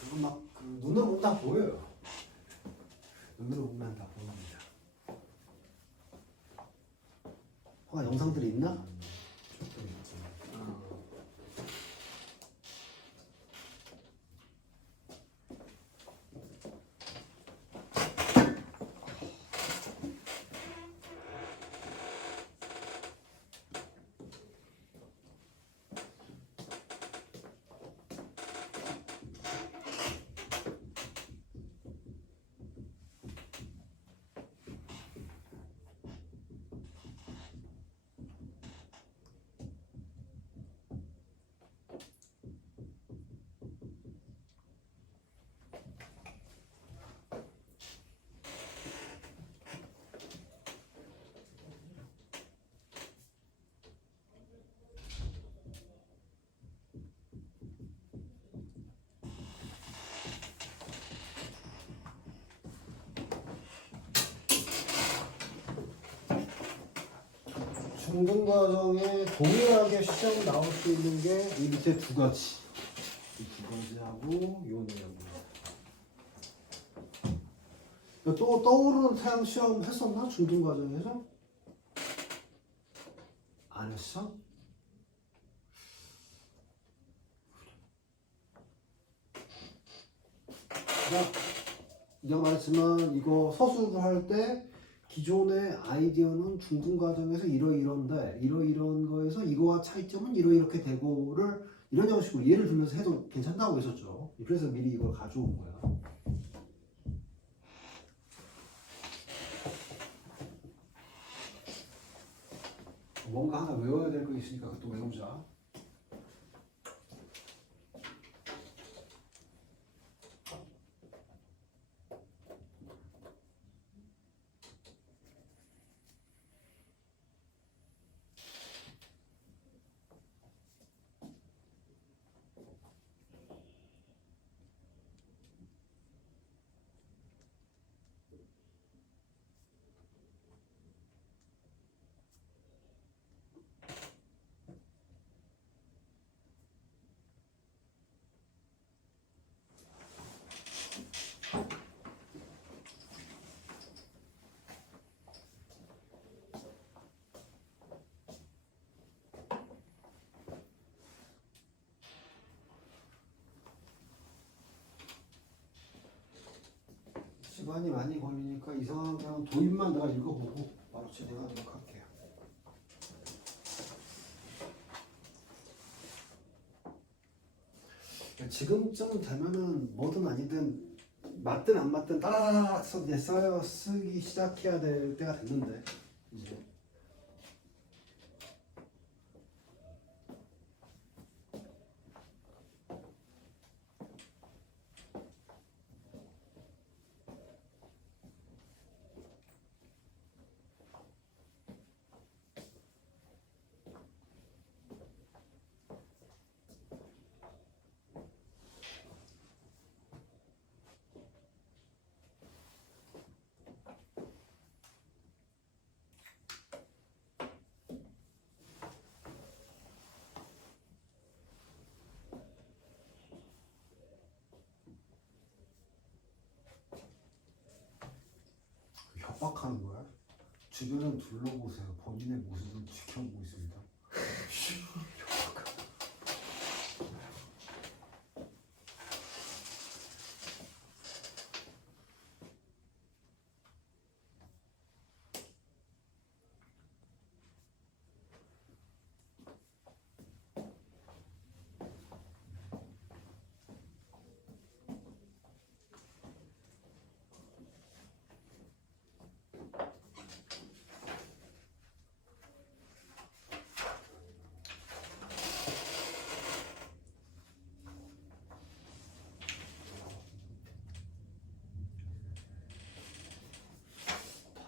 그거 막 그 눈으로 보면 다 보여요. 눈으로 보면 다 보입니다. 영상들이 있나? 중등과정에 동일하게 시험 나올 수 있는 게 이 밑에 두 가지. 이 두 가지하고 요 내용. 또 떠오르는 태양 시험 했었나? 중등과정에서? 안 했어? 내가 말했지만 이거 서술을 할 때 기존의 아이디어는 중등 과정에서 이러이러한데 이러이러한 거에서 이거와 차이점은 이러이렇게 되고를 이런 형식으로 예를 들면서 해도 괜찮다고 했었죠. 그래서 미리 이걸 가져온 거야. 뭔가 하나 외워야 될 거 있으니까 그것도 외우자. 시간이 많이 걸리니까 이상한 그냥 도입만 내가 읽어보고 바로 진행하도록 할게요. 지금쯤 되면은 뭐든 아니든 맞든 안 맞든 따라라라 써야 쓰기 시작해야 될 때가 됐는데 이제 협박하는 거야? 주변을 둘러보세요. 본인의 모습을 지켜보고 있습니다.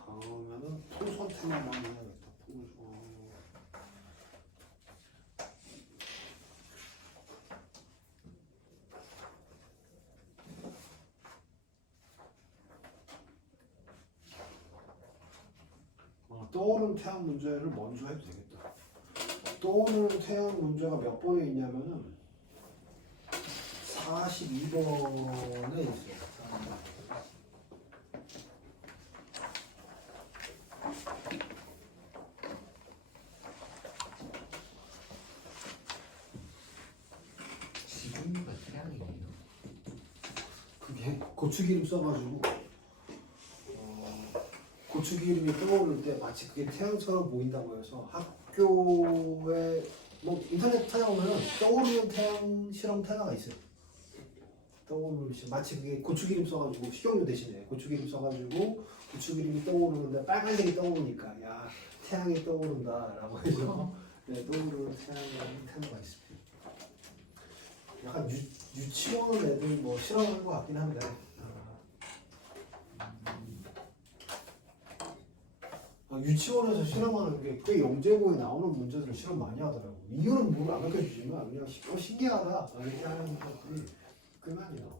다음에는 풍선 테마만 해야겠다. 풍선. 떠오르는 태양 문제를 먼저 해도 되겠다. 떠오르는 태양 문제가 몇 번에 있냐면은 42번에 있어요. 42번. 지금가 태양이에요. 그게 고추기름 써가지고 고추기름이 뜨거울 때 마치 그게 태양처럼 보인다고 해서 학교에 뭐 인터넷 찾아보면 떠오르는 태양 실험 테마가 있어요. 떠오르는 마치 그게 고추기름 써가지고 식용유 대신에 고추기름 써가지고 고추기름이 떠오르는데 빨간색이 떠오르니까 야 태양이 떠오른다라고 해서 네, 떠오르는 태양이라는 테마가 있습니다. 약간 유치원 애들 뭐 실험한 것 같긴 한데 유치원에서 실험하는 게 꽤 영재고에 나오는 문제들을 실험 많이 하더라고. 이유는 뭐 안 가르쳐주지만 그냥 신기하다 이렇게 하는 것들이 꽤 많이 나와.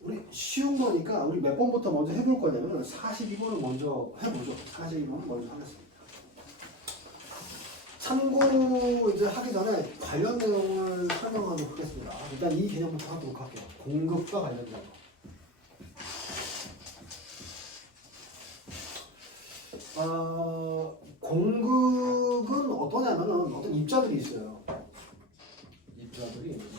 우리 쉬운 거니까 우리 몇 번부터 먼저 해볼 거냐면 42번을 먼저 해보죠. 42번을 먼저 하겠습니다. 참고 이제 하기 전에 관련 내용을 설명하도록 하겠습니다. 일단 이 개념부터 하도록 할게요. 공급과 관련된 거. 공급은 어떠냐면은 어떤 입자들이 있어요. 입자들이 있는데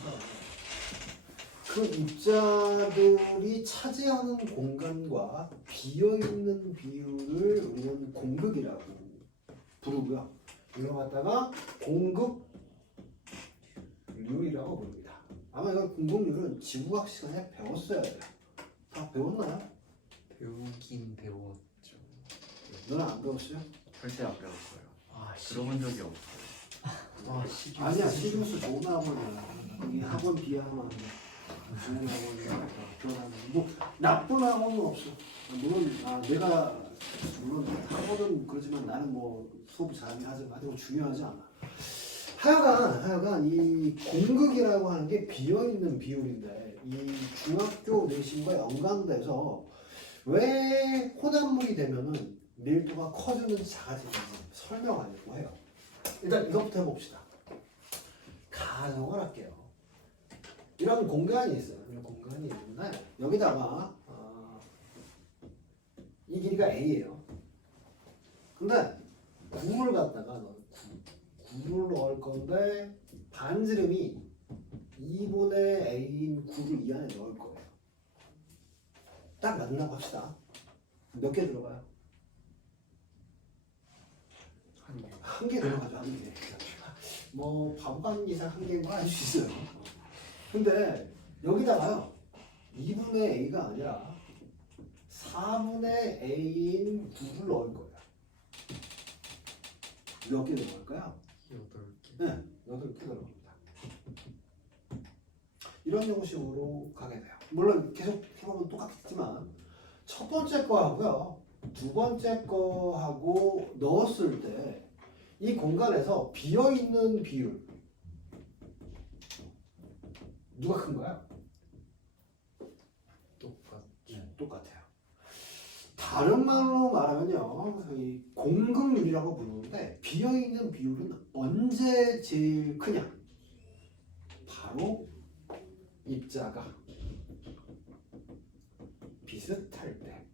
그 입자들이 차지하는 공간과 비어있는 비율을 우리는 공극이라고 부르고요. 이걸 갖다가 공극률이라고 부릅니다. 아마 이건 공극률은 지구과학 시간에 배웠어야 돼요. 다 배웠나요? 배우긴 배웠죠. 너는 안 배웠어요? 절대 안 배웠어요. 아, 들어본 적이 없어요. 아니야, 시중에서 좋은 학원이야. 거기 학원 비하면 좋은 학원이야. 그런 학원. 뭐 나쁜 학원은 없어. 물론 내가 물론 학원은 그러지만 나는 뭐 수업 잘하긴 하지만 중요하지 않아. 하여간 이 공극이라고 하는 게 비어있는 비율인데 이 중학교 내신과 연관돼서 왜 혼합물이 되면은 밀도가 커지는지 작아지는지 설명하려고 해요. 일단 이것부터 해봅시다. 가정을 할게요. 이런 공간이 있어요. 이런 공간이 있는데 여기다가 이 길이가 A예요. 근데 9를 갖다가 9를 넣을 건데 반지름이 2분의 A인 9를 이 안에 넣을 거예요. 딱 맞는다고 합시다. 몇 개 들어가요? 한 개 들어가죠. 한 개. 뭐 반반 이상 한 개인 거 알 수 있어요. 근데 여기다가요 2분의 A가 아니라 4분의 A인 9를 넣을 거예요. 몇 개 들어갈까요? 8개. 네, 8개 들어갑니다. 이런 형식으로 가게 돼요. 물론 계속 해보면 똑같겠지만 첫 번째 거하고요 두 번째 거하고 넣었을 때 이 공간에서 비어있는 비율 누가 큰가요? 똑같아요. 다른 말로 말하면요 이 공극률이라고 부르는데 비어있는 비율은 언제 제일 크냐? 바로 입자가 비슷할 때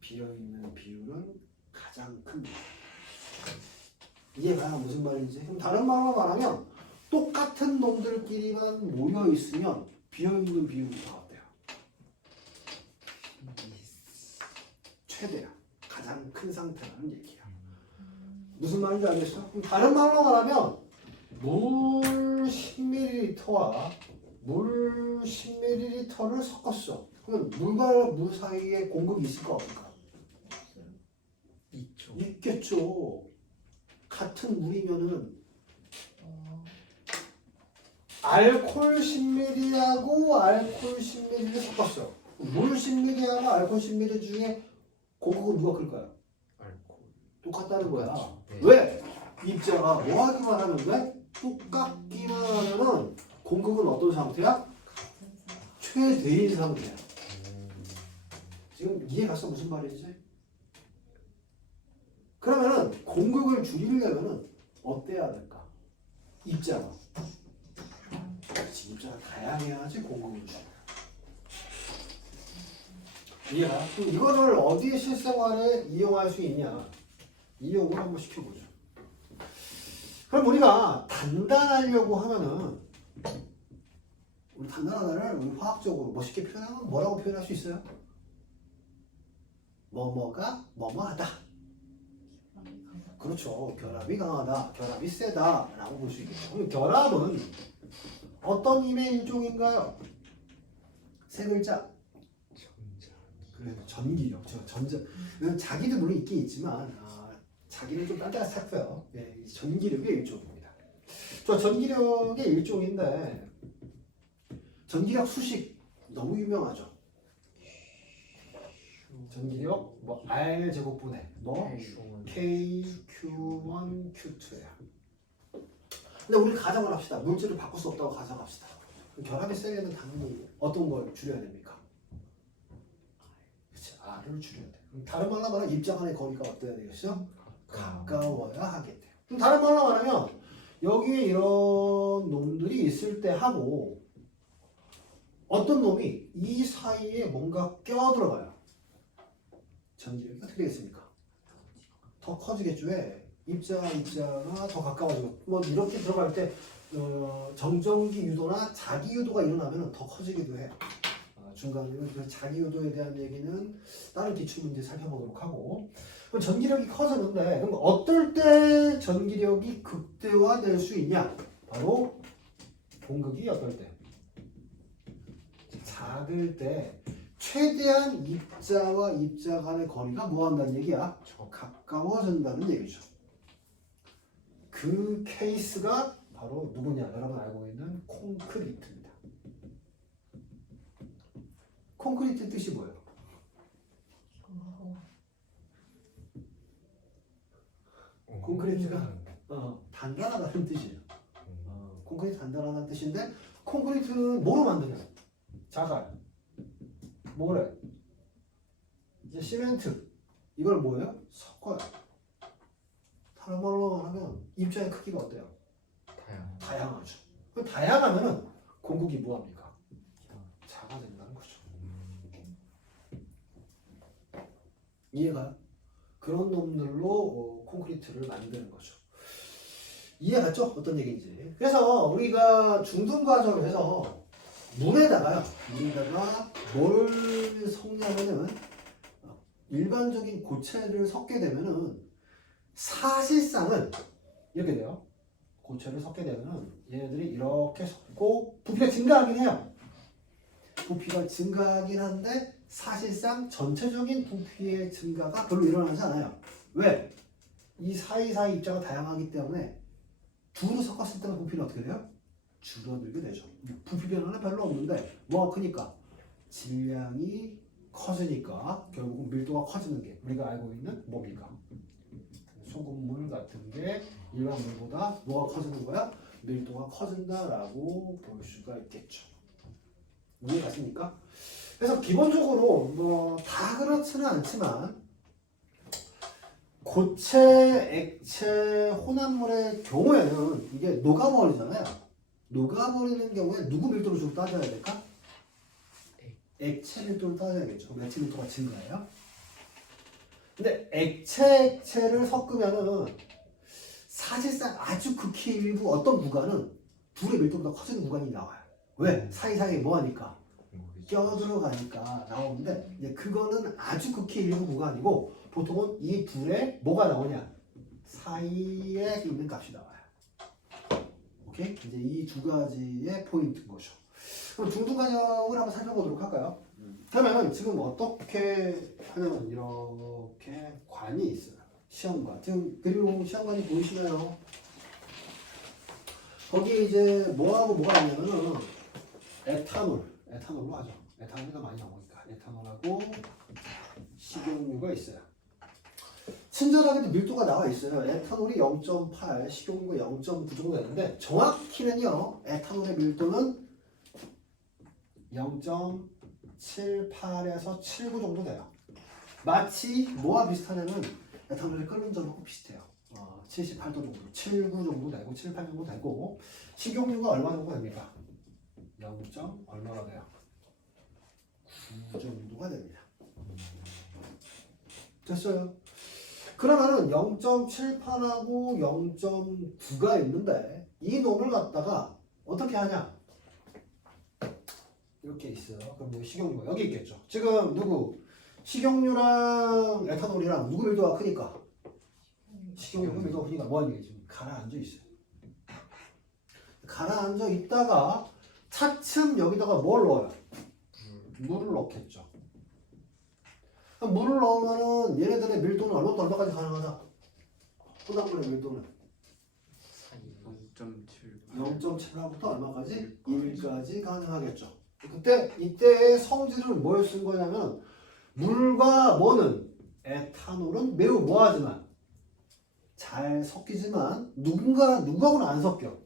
비어있는 비율은 가장 큽니다. 이해가 무슨 말인지? 그럼 다른 말로 말하면 똑같은 놈들끼리만 모여 있으면 비어있는 비율이 더 어때요? 최대야. 가장 큰 상태라는 얘기야. 무슨 말인지 알겠어? 그럼 다른 말로 말하면 물 10ml와 물 10ml를 섞었어. 그러면 물과 물 사이에 공급이 있을까 없을까? 있죠. 있겠죠. 같은 물이면은 알코올 10ml하고 알코올 10ml를 섞었어. 물 10ml하고 알코올 10ml 중에 공급은 누가 클까요? 알코올. 똑같다는 거야. 네. 왜? 입자가 뭐 하기만 하면 돼? 똑같기만 하면은 공급은 어떤 상태야? 최대인 상태야. 지금 이해갔어? 무슨 말인지? 그러면은 공급을 줄이려면은 어때야 될까? 입자가. 그렇지, 입자가 다양해야지 공급을 줄여. 이해가? 그럼 이거를 어디에 실생활에 이용할 수 있냐? 이용을 한번 시켜보죠. 그럼 우리가 단단하려고 하면은 우리 단단하다를 우리 화학적으로 멋있게 표현하면 뭐라고 표현할 수 있어요? 뭐뭐가 뭐뭐하다. 그렇죠. 결합이 강하다, 결합이 세다 라고 볼 수 있겠죠. 그럼 결합은 어떤 힘의 일종인가요? 세 글자. 그래, 전기력. 자기도 물론 있긴 있지만 자기는 좀 딴데가 샀고요. 예, 전기력의 일종입니다. 저 전기력의 일종인데 전기력 수식 너무 유명하죠. 전기력 뭐 R 제곱분의 뭐 K, Q1, Q2야. 근데 우리 가정을 합시다. 물질을 바꿀 수 없다고 가정합시다. 결합이 세려면 당연히 어떤 걸 줄여야 됩니까? 그치, R을 줄여야 돼. 그럼 다른 말로 말하면 입자 간의 거리가 어때야 되겠어? 가까워야 하겠대요. 그럼 다른 말로 말하면 여기에 이런 놈들이 있을 때 하고 어떤 놈이 이 사이에 뭔가 껴들어가요. 전기력이 어떻게 되겠습니까? 더 커지겠죠. 왜? 입자가 더 가까워지고 뭐 이렇게 들어갈 때 정전기 유도나 자기 유도가 일어나면 더 커지기도 해요. 중간에 자기 유도에 대한 얘기는 다른 기출 문제 살펴보도록 하고, 그럼 전기력이 커지는데 그럼 어떨 때 전기력이 극대화될 수 있냐? 바로 공극이 어떨 때? 작을 때 최대한 입자와 입자 간의 거리가 뭐 한다는 얘기야? 가까워진다는 얘기죠. 그 케이스가 바로 누구냐? 여러분 알고 있는 콘크리트입니다. 콘크리트 뜻이 뭐예요? 콘크리트가 단단하다는 뜻이에요. 콘크리트 단단하다는 뜻인데 콘크리트는 뭐로 만드냐? 자갈, 모래, 이제 시멘트 이걸 뭐예요? 섞어요. 다른 말로 하면 입자의 크기가 어때요? 다양하죠. 그 다양하면은 공국이 뭐합니까? 작아진다는 거죠. 이해가요? 그런 놈들로 콘크리트를 만드는 거죠. 이해갔죠? 어떤 얘기인지. 그래서 우리가 중등 과정에서 물에다가 뭘 섞냐면은 일반적인 고체를 섞게 되면은 사실상은 이렇게 돼요. 고체를 섞게 되면은 얘네들이 이렇게 섞고 부피가 증가하긴 해요. 부피가 증가하긴 한데 사실상 전체적인 부피의 증가가 별로 일어나지 않아요. 왜? 이 사이사이 입자가 다양하기 때문에 둘을 섞었을 때는 부피는 어떻게 돼요? 줄어들게 되죠. 부피 변화는 별로 없는데 뭐가 크니까? 질량이 커지니까 결국은 밀도가 커지는 게 우리가 알고 있는 뭡니까? 소금물 같은 게 일반 물보다 뭐가 커지는 거야? 밀도가 커진다라고 볼 수가 있겠죠. 이해가십니까? 그래서 기본적으로 뭐 다 그렇지는 않지만 고체, 액체, 혼합물의 경우에는 이게 녹아버리잖아요. 녹아버리는 경우에 누구 밀도를 좀 따져야 될까? 액체 밀도를 따져야겠죠. 그럼 액체 밀도가 증가해요. 근데 액체를 섞으면은 사실상 아주 극히 일부 어떤 구간은 둘의 밀도보다 커지는 구간이 나와요. 왜? 사이사이에 뭐하니까? 껴들어가니까 나오는데 이제 그거는 아주 극히 일부 구간이고 보통은 이 둘에 뭐가 나오냐? 사이에 있는 값이 나와요. 오케이? 이제 이 두 가지의 포인트인 거죠. 그럼 중등 관역을 한번 살펴보도록 할까요? 그러면 지금 어떻게 하냐면 이렇게 관이 있어요. 시험관. 지금 그리고 시험관이 보이시나요? 거기 이제 뭐하고 뭐가 있냐면은 에탄올로 하죠. 에탄올이 더 많이 나오니까 에탄올하고 식용유가 있어요. 친절하게도 밀도가 나와 있어요. 에탄올이 0.8, 식용유가 0.9 정도 되는데 정확히는요. 에탄올의 밀도는 0.78에서 79 정도 돼요. 마치 뭐와 비슷하냐면 에탄올이 끓는 점하고 비슷해요. 78도 정도, 79 정도 되고 78 정도 되고 식용유가 얼마 정도 됩니까? 0. 얼마가 돼요? 9 정도가 됩니다. 됐어요. 그러면은 0.78하고 0.9가 있는데 이 놈을 갖다가 어떻게 하냐? 이렇게 있어요. 그럼 뭐 식용유가 여기 있겠죠. 지금 누구? 식용유랑 에탄올이랑 누구 밀도가 크니까? 식용유 밀도가 크니까 뭐하는 게 지금 가라앉아 있어요. 가라앉아 있다가 차츰 여기다가 뭘 넣어요? 물을 넣겠죠. 그럼 물을 넣으면은 얘네들의 밀도는 얼마부터 얼마까지 가능하다? 혼합물의 밀도는 0.7부터 얼마까지? 1까지 가능하겠죠. 이때의 성질을 뭘 쓴 거냐면 물과 뭐는 에탄올은 매우 뭐하지만 잘 섞이지만 누구하고는 안 섞여.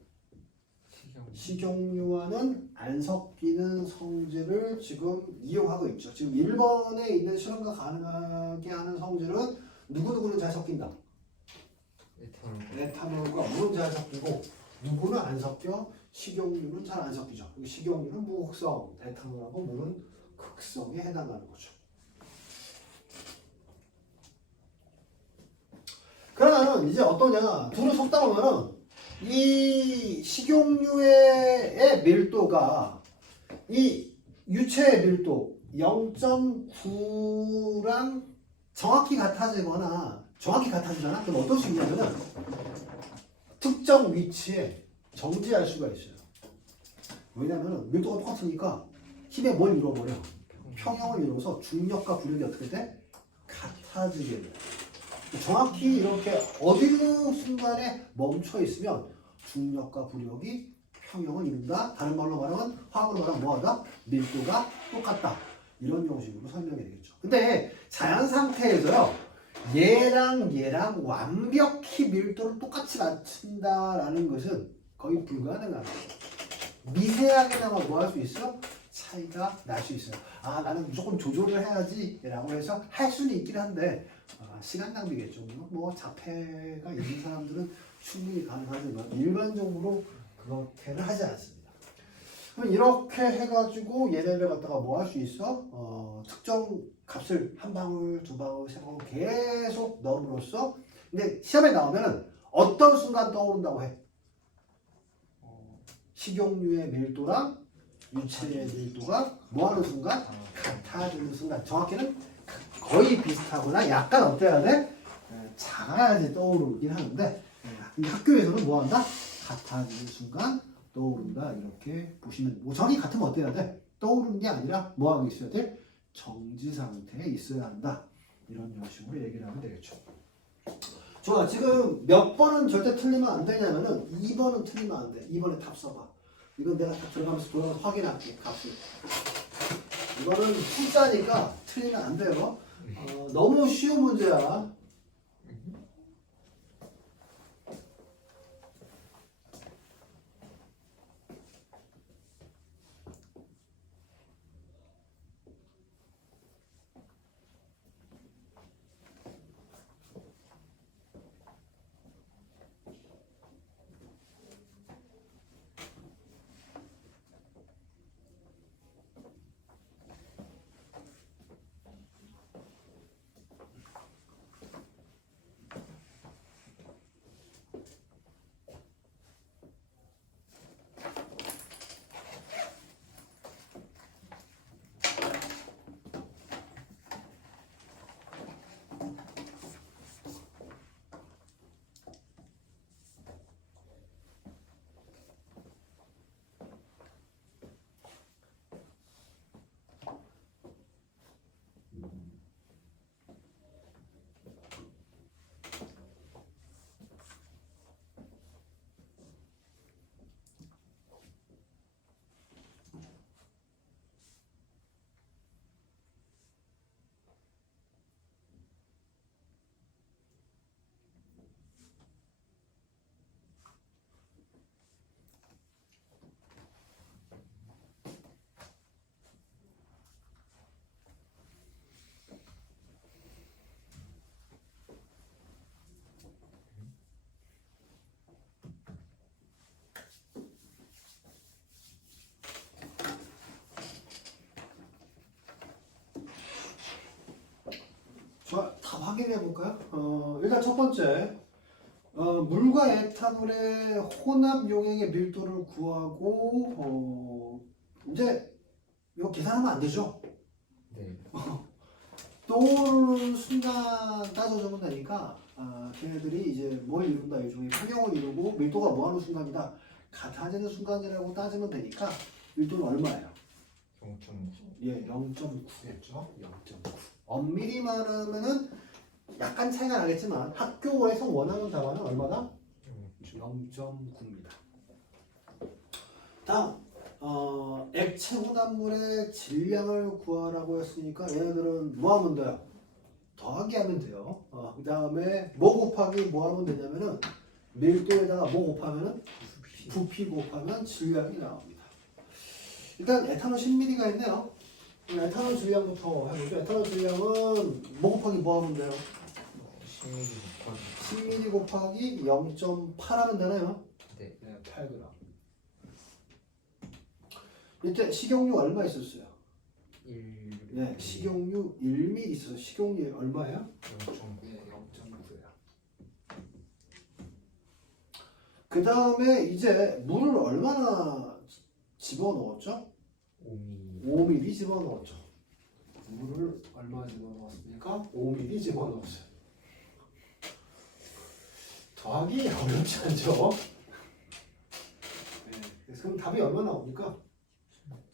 식용유와는 안 섞이는 성질을 지금 이용하고 있죠. 지금 1번에 있는 실험과 가능하게 하는 성질은 누구는 잘 섞인다. 에탄올과 물은 잘 섞이고 누구는 안 섞여. 식용유는 잘 안 섞이죠. 식용유는 무극성, 에탄올하고 물은 극성에 해당하는 거죠. 그러면 이제 어떠냐? 둘을 섞다 보면은 이 식용유의 밀도가 이 유체의 밀도 0.9랑 정확히 같아지잖아. 그럼 어떤 식이냐면은 특정 위치에 정지할 수가 있어요. 왜냐면은 밀도가 똑같으니까 힘의 뭘 이루어버려? 평형을 이루어서 중력과 부력이 어떻게 돼? 같아지게 돼. 정확히 이렇게 어느 순간에 멈춰 있으면 중력과 부력이 평형을 이룬다. 다른 말로 말하면 화학으로 말하면 뭐하다? 밀도가 똑같다. 이런 형식으로 설명이 되겠죠. 근데 자연 상태에서요. 얘랑 완벽히 밀도를 똑같이 맞춘다라는 것은 거의 불가능합니다. 미세하게나마 뭐 할 수 있어? 차이가 날 수 있어요. 아, 나는 무조건 조절을 해야지 라고 해서 할 수는 있긴 한데 시간 낭비겠죠. 뭐 자폐가 있는 사람들은 충분히 가능하지만 일반적으로 그렇게는 하지 않습니다. 그럼 이렇게 해가지고 얘네를 갖다가 뭐 할 수 있어? 특정 값을 한 방울, 두 방울, 세 방울 계속 넣음으로써 근데 시험에 나오면은 어떤 순간 떠오른다고 해? 식용유의 밀도랑 유체의 밀도가 뭐하는 순간? 같아지는 순간. 정확히는 거의 비슷하거나 약간 어때야 돼? 작아야지 떠오르긴 하는데 학교에서는 뭐한다? 같아지는 순간 떠오른다. 이렇게 보시면 뭐 정이 같으면 어때야 돼? 떠오르는 게 아니라 뭐하고 있어야 돼? 정지 상태에 있어야 한다. 이런 형식으로 얘기를 하면 되겠죠. 좋아. 지금 몇 번은 절대 틀리면 안 되냐면은 2번은 틀리면 안 돼. 2번에 답 써봐. 이건 내가 다 들어가면서 돌아가서 확인할게. 값을. 이거는 숫자니까 틀리면 안 돼요. 너무 쉬운 문제야. 좋아, 다 확인해 볼까요? 일단 첫 번째, 물과 에탄올의 혼합 용액의 밀도를 구하고, 이제 이거 계산하면 안 되죠? 네. 떠오르는 순간 따져주면 되니까, 걔네들이 이제 뭘 이룬다, 일종의 평형을 이루고 밀도가 뭐하는 순간이다, 같아지는 순간이라고 따지면 되니까 밀도는 얼마예요? 0.9. 예, 0.9겠죠. 0.9. 엄밀히 말하면은 약간 차이가 나겠지만 학교에서 원하는 답안은 얼마다? 0.9입니다. 다음, 액체 혼합물의 질량을 구하라고 했으니까 얘네들은 뭐 하면 돼요? 더하기 하면 돼요. 그 다음에 뭐 곱하기 뭐 하면 되냐면은 밀도에다가 뭐 곱하면은 부피 곱하면 질량이 나옵니다. 일단 에탄올 10ml가 있네요. 에탄올 질량부터 해보죠. 에탄올 질량은 뭐 곱하기 뭐 하면 돼요? 10ml 곱하기 0.8 하면 되나요? 네. 8g. 이때 식용유 얼마 있었어요? 1. 네, 식용유 1ml 있어서 식용유 얼마예요? 0.9. 네, 0.9예요. 그 다음에 이제 물을 얼마나 집어넣었죠? 5ml 집어넣었죠. 물을 얼마 집어넣었습니까? 5ml 집어넣었어요. 더하기 어렵지 않죠? 네. 그럼 답이 얼마 나옵니까?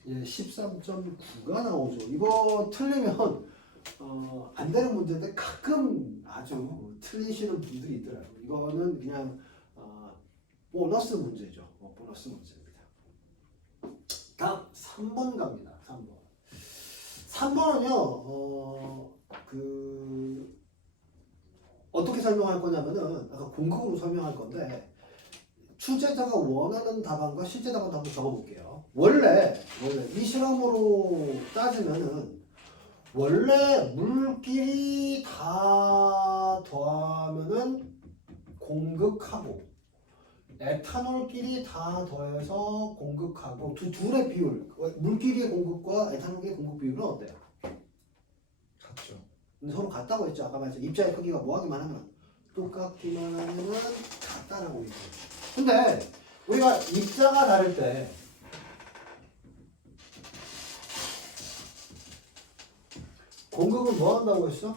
예, 13.9가 나오죠. 이거 틀리면 안 되는 문제인데 가끔 아주 틀리시는 분들이 있더라고요. 이거는 그냥 보너스 문제죠. 보너스 문제입니다. 다음 3번 갑니다. 3번. 3번은요. 어떻게 설명할 거냐면은 아까 공극으로 설명할 건데 출제자가 원하는 답안과 실제 답안 한번 적어볼게요. 원래 이 실험으로 따지면은 원래 물끼리 다 더하면은 공극하고 에탄올끼리 다 더해서 공극하고 둘의 비율 물끼리의 공극과 에탄올의 공극 비율은 어때요? 같죠. 서로 같다고 했죠. 아까 말했죠. 입자의 크기가 뭐하기만 하면 똑같기만 하면은 같다라고 했죠. 근데 우리가 입자가 다를 때 공극은 뭐 한다고 했어?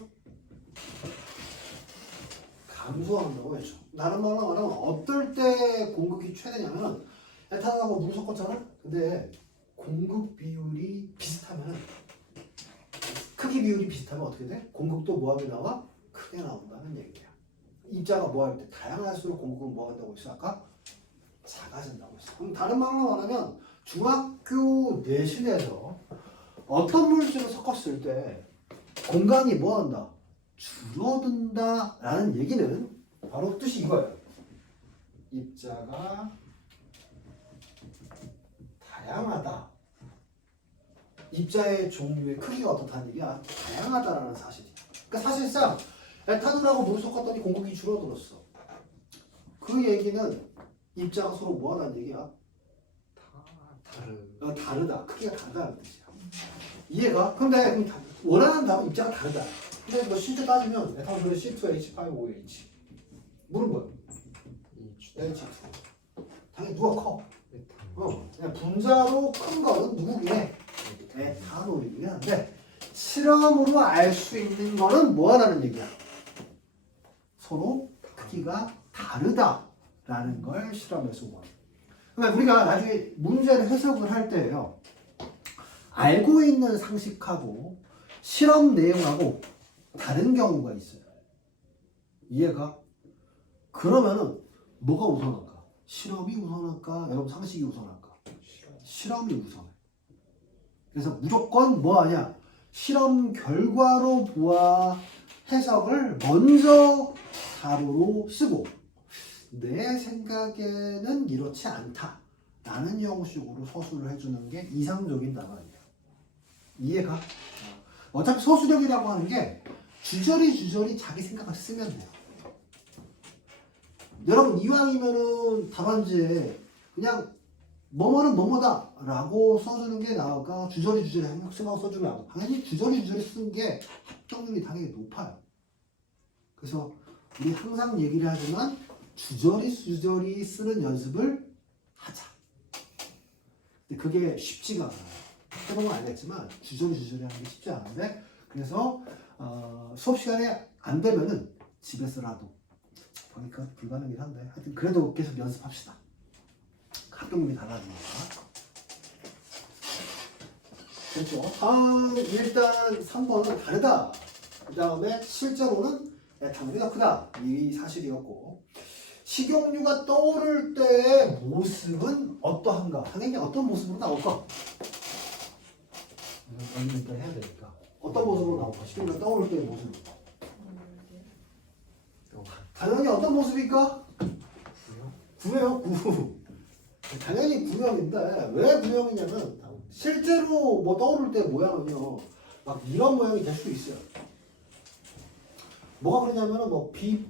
감소한다고 했죠. 다른 말로 말하면 어떨 때 공극이 최대냐면 에탄올하고 물 섞었잖아? 근데 공극 비율이 비슷하면 크기 비율이 비슷하면 어떻게 돼? 공극도 뭐하게 나와? 크게 나온다는 얘기예요. 입자가 뭐할 때 다양할수록 공극은 뭐 한다고 했어? 아까? 작아진다고 했어. 그럼 다른 말로 말하면 중학교 내신에서 어떤 물질을 섞었을 때 공간이 뭐 한다? 줄어든다 라는 얘기는 바로 뜻이 이거예요. 입자가 다양하다. 입자의 종류의 크기가 어떻다는 얘기야? 다양하다라는 사실이야. 그러니까 사실상 에탄올하고 물 섞었더니 공극이 줄어들었어. 그 얘기는 입자가 서로 뭐하다는 얘기야? 다르다. 크기가 다르다는 뜻이야. 이해가? 근데 원하는 답은 입자가 다르다. 근데 뭐 실제 따지면 에탄올은 C2H5OH 물은 뭐야? H2 당연히 누가 커? 그냥 분자로 큰 거는 누구기에? 에탄올이긴 한데 실험으로 알 수 있는 거는 뭐하다는 얘기야? 서로 크기가 다르다라는 걸 실험에서 원. 그러니까 우리가 나중에 문제를 해석을 할 때요. 알고 있는 상식하고 실험 내용하고 다른 경우가 있어요. 이해가? 그러면은 뭐가 우선할까? 실험이 우선할까? 여러분 상식이 우선할까? 실험이 우선해. 그래서 무조건 뭐 하냐? 실험 결과로 보아 해석을 먼저 자료로 쓰고 내 생각에는 이렇지 않다 라는 형식으로 서술을 해주는 게 이상적인 답안이에요. 이해가? 어차피 서술형이라고 하는 게 주저리 자기 생각을 쓰면 돼요. 여러분 이왕이면은 답안지에 그냥 뭐뭐는 뭐뭐다 라고 써주는 게 나을까? 주저리 생각 써주면 당연히 주저리 쓴 게 합격률이 당연히 높아요. 그래서 우리 항상 얘기를 하지만 주저리 쓰는 연습을 하자. 근데 그게 쉽지가 않아요. 해보면 알겠지만 주저리 하는 게 쉽지 않은데 그래서 수업 시간에 안 되면은 집에서라도 보니까 불가능이긴 한데 하여튼 그래도 계속 연습합시다. 합격률이 달라지니까. 됐죠? 일단 3번은 다르다. 그 다음에 실제로는 에탄올이 크다. 이 사실이었고 식용유가 떠오를 때의 모습은 어떠한가? 당연히 어떤 모습으로 나올까? 일단 해야 되니까 어떤 모습으로 나올까? 식용유가 떠오를 때의 모습은 당연히 어떤 모습일까? 구예요. 구. 당연히 구형인데 왜 구형이냐면 실제로 뭐 떠오를 때 모양은요 막 이런 모양이 될 수 있어요. 뭐가 그러냐면은 뭐 빛이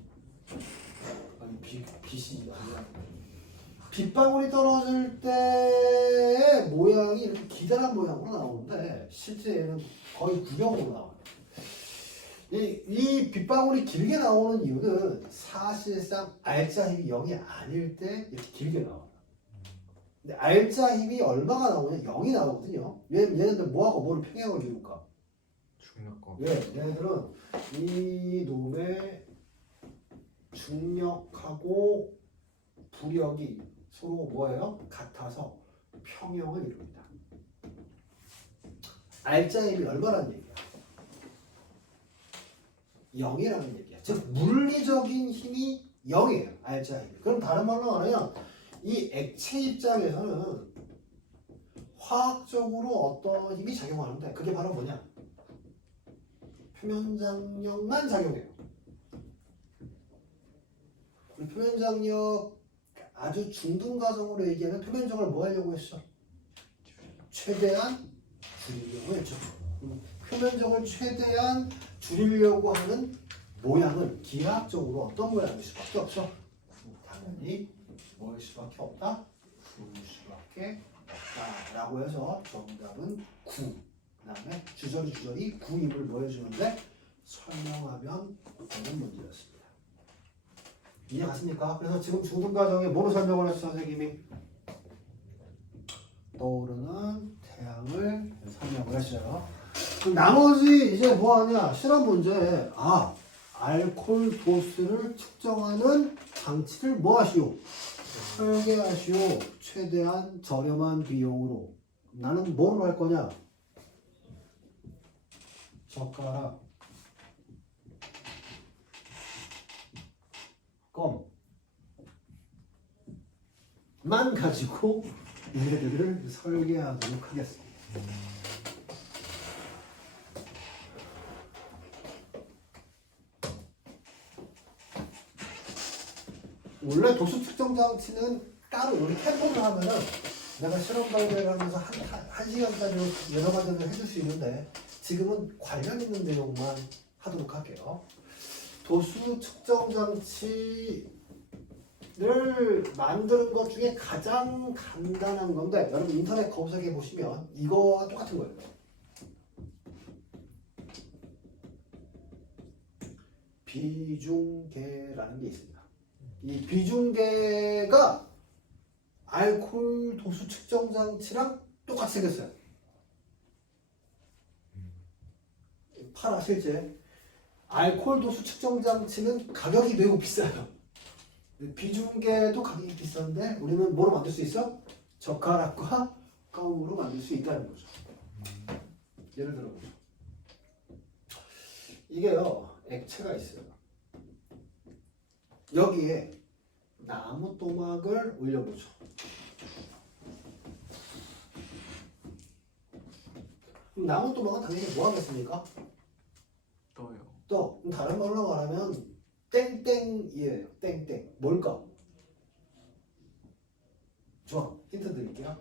아니라 빗방울이 떨어질 때의 모양이 이렇게 기다란 모양으로 나오는데 실제는 거의 구형으로 나와요. 이 빗방울이 길게 나오는 이유는 사실상 알짜 힘이 0이 아닐 때 이렇게 길게 나와요. 근데 알짜 힘이 얼마가 나오냐? 0이 나오거든요. 얘네들 뭐하고 뭐를 평행을 이룰까? 중력과 왜? 얘네들은 이 놈의 중력하고 부력이 서로 뭐예요? 같아서 평형을 이룹니다. 알짜 힘이 얼마라는 얘기야? 0이라는 얘기야. 즉 물리적인 힘이 0이에요. 알짜 힘이. 그럼 다른 말로 말하면 이 액체 입장에서는 화학적으로 어떤 힘이 작용하는데 그게 바로 뭐냐? 표면장력만 작용해요. 우리 표면장력 아주 중등 과정으로 얘기하면 표면장을 뭐 하려고 했어? 최대한 줄이려고 했죠. 표면적을 최대한 줄이려고 하는 모양은 기하학적으로 어떤 모양일 수밖에 없어? 당연히 뭐일 수밖에 없다? 구일 수밖에 없다 라고 해서 정답은 9. 그 다음에 주저리 9임을 뭐 해주는데 설명하면 되는 문제였습니다. 이해 갔습니까? 그래서 지금 중등과정에 뭐로 설명을 했어 선생님이? 떠오르는 태양을 설명을 했어요. 그럼 나머지 이제 뭐하냐? 실험 문제. 알코올 도수를 측정하는 장치를 뭐 하시오? 설계하시오. 최대한 저렴한 비용으로. 나는 뭐로 할 거냐? 젓가락, 껌만 가지고 얘네들을 설계하도록 하겠습니다. 원래 도수 측정 장치는 따로 우리 캠프를 하면은 내가 실험 발견을 하면서 한 시간까지 여러 가지를 해줄 수 있는데 지금은 관련 있는 내용만 하도록 할게요. 도수 측정 장치를 만드는 것 중에 가장 간단한 건데 여러분 인터넷 검색해 보시면 이거와 똑같은 거예요. 비중계라는 게 있습니다. 이 비중계가 알코올 도수 측정 장치랑 똑같이 생겼어요. 팔아 실제 알코올 도수 측정 장치는 가격이 매우 비싸요. 비중계도 가격이 비싼데 우리는 뭐로 만들 수 있어? 젓가락과 껌으로 만들 수 있다는 거죠. 예를 들어보죠. 이게요 액체가 있어요. 여기에 나무 또막을 올려보죠. 그럼 나무 또막은 당연히 뭐 하겠습니까? 떠요. 또 다른 말로 말하면 땡땡이에요. 땡땡. 뭘까? 좋아. 힌트 드릴게요.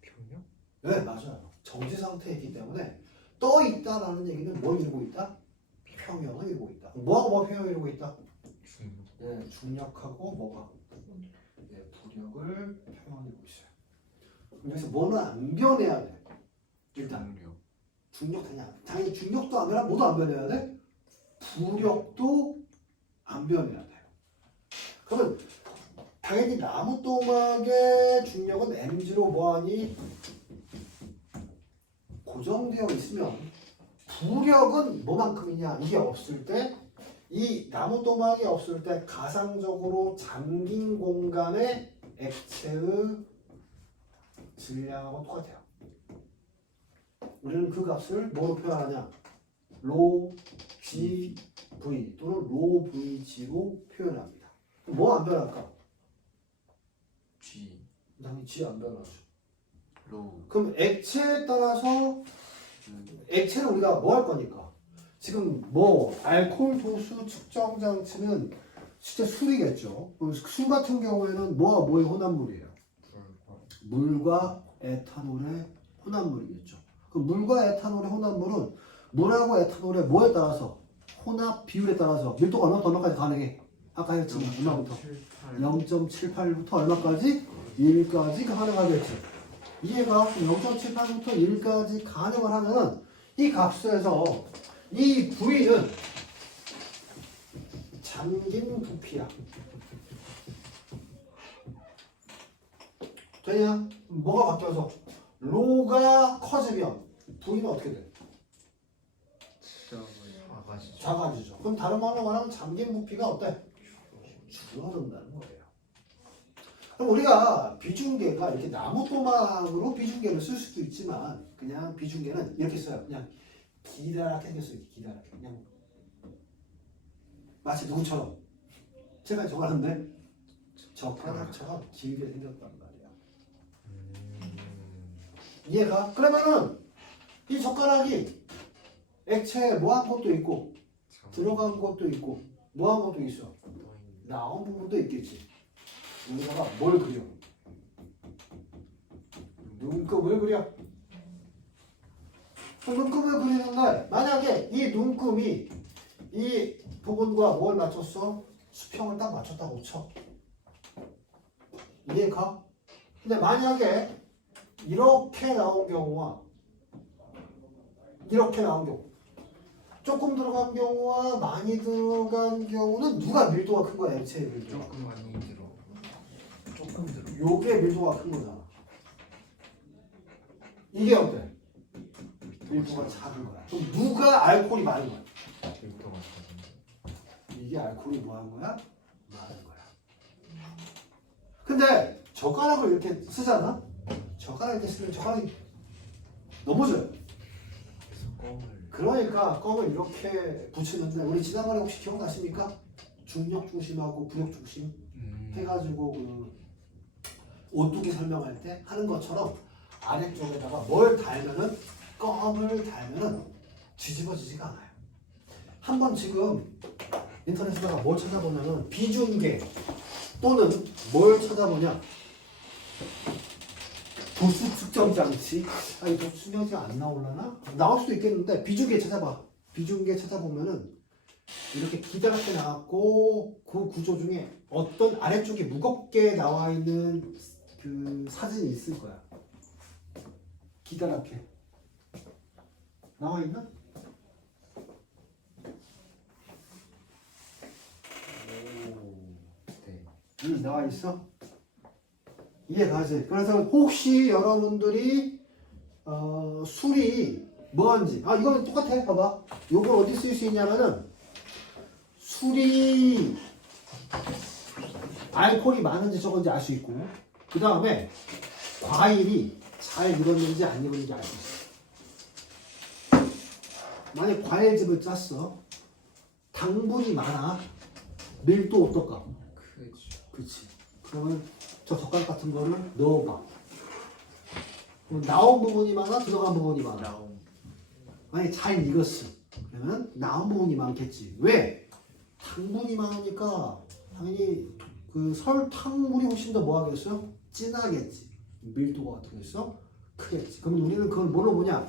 평력? 네, 맞아요. 정지 상태에 있기 때문에 떠 있다라는 얘기는 뭘 이루고 있다? 평형을 이루고 있다. 뭐하고 뭐 평형을 이루고 있다? 중력. 네, 중력하고 뭐가? 네, 부력을 평형을 이루고 있어요. 그럼 여기서 뭐는 안 변해야 돼? 일단 중력. 중력 당연히 중력도 안 변하고 뭐도 안 변해야 돼? 부력도 안 변해야 돼요. 그러면 당연히 나무 또막의 중력은 mg로 뭐하니? 고정되어 있으면 부력은 뭐만큼이냐? 이게 없을 때 이 나무 또막이 없을 때 가상적으로 잠긴 공간의 액체의 질량하고 똑같아요. 우리는 그 값을 뭐로 표현하냐? 로 G V 또는 로 VG로 표현합니다. 뭐 안 변할까? G. 당연히 G 안 변하죠. 로. 그럼 액체에 따라서 액체는 우리가 뭐 할 거니까? 지금 뭐 알코올 도수 측정 장치는 실제 술이겠죠. 술 같은 경우에는 뭐와 뭐의 혼합물이에요? 물과 에탄올의 혼합물이겠죠. 그 물과 에탄올의 혼합물은 물하고 에탄올의 뭐에 따라서 혼합 비율에 따라서 밀도가 얼마까지 가능해? 아까 했지만 얼마부터? 0.78부터 얼마까지? 1까지 가능하겠지. 얘가 0.78부터 1까지 가능을 하면은 이 값에서 이 V는 잠긴 부피야. 되냐? 뭐가 바뀌어서 로가 커지면 V는 어떻게 돼? 아가지죠. 작아지죠. 그럼 다른 말로 말하면 잠긴 부피가 어때? 줄어든다는 거예요. 그럼 우리가 비중계가 이렇게 나무도막으로 비중계를 쓸 수도 있지만 그냥 비중계는 이렇게 써요. 그냥 기다랗게 생겼어요. 기다랗게. 그냥 마치 누구처럼 제가 적었는데 젓가락처럼 길게 생겼단 말이야. 이해가? 그러면은 이 젓가락이 액체에 뭐한 것도 있고 들어간 것도 있고 뭐한 것도 있어. 나온 부분도 있겠지. 여기다가 뭘 그려? 눈금을 그려. 그 눈금을 그리는데 만약에 이 눈금이 이 부분과 뭘 맞췄어? 수평을 딱 맞췄다고 쳐. 이해가? 근데 만약에 이렇게 나온 경우와 이렇게 나온 경우 조금 들어간 경우와 많이 들어간 경우는 누가 밀도가 큰 거야? 액체의 밀도가. 조금 많이 들어. 조금 들어. 요게 밀도가 큰 거잖아. 이게 어때? 밀도가 작은 거야. 그럼 누가 알코올이 많은 거야? 밀도가 작은. 이게 알코올이 뭐한 거야? 많은 거야. 근데 젓가락을 이렇게 쓰잖아? 젓가락 이렇게 쓰면 젓가락이 넘어져요. 그래서 껌을. 그러니까 껌을 이렇게 붙이는데 우리 지난번에 혹시 기억나십니까? 중력 중심하고 부력 중심 해가지고 그 오뚜기 설명할 때 하는 것처럼 아래쪽에다가 뭘 달면은 껌을 달면은 뒤집어지지가 않아요. 한번 지금 인터넷에다가 뭘 찾아보면은 비중계 또는 뭘 찾아보냐 도수 측정 장치. 아, 이 도수 측정 장치가 안 나올라나? 나올 수도 있겠는데 비중계 찾아봐. 비중계 찾아보면은 이렇게 기다랗게 나왔고 그 구조 중에 어떤 아래쪽에 무겁게 나와 있는 그 사진이 있을 거야. 기다랗게 나와 있나? 네. 나와 있어. 이해가지? 그래서 혹시 여러분들이 술이 뭔지 이건 똑같아. 봐봐. 요걸 어디 쓸 수 있냐면은 술이 알코올이 많은지 적은지 알 수 있고 그 다음에 과일이 잘 익었는지 안 익었는지 알 수 있어. 만약 과일즙을 짰어. 당분이 많아. 밀도 어떨까? 크지. 그렇지. 그러면 저 젓가락 같은 거를 넣어봐. 그럼 나온 부분이 많아? 들어간 부분이 많아? 나옴. 만약에 잘 익었어. 그러면 나온 부분이 많겠지. 왜? 당분이 많으니까 당연히 그 설탕물이 훨씬 더 뭐 하겠어? 진하겠지. 밀도가 어떻게 했어? 크겠지. 그럼 우리는 그걸 뭘로 보냐?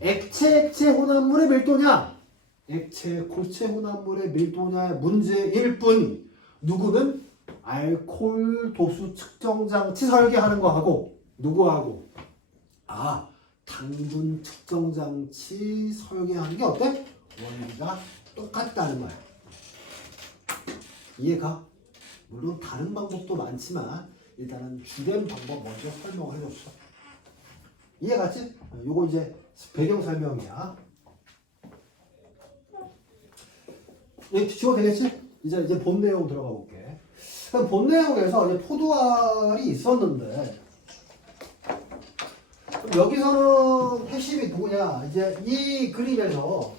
액체 혼합물의 밀도냐? 액체 고체 혼합물의 밀도냐의 문제일 뿐 누구는 알코올 도수 측정 장치 설계하는 거하고 누구하고 당분 측정 장치 설계하는 게 어때? 원리가 똑같다는 거야. 이해가? 물론 다른 방법도 많지만 일단은 주된 방법 먼저 설명을 해줬어. 이해갔지? 요거 이제 배경 설명이야. 이제 지워 되겠지? 이제 본 내용 들어가 볼게. 그럼 본 내용에서 이제 포도알이 있었는데 여기서는 핵심이 누구냐? 이제 이 그림에서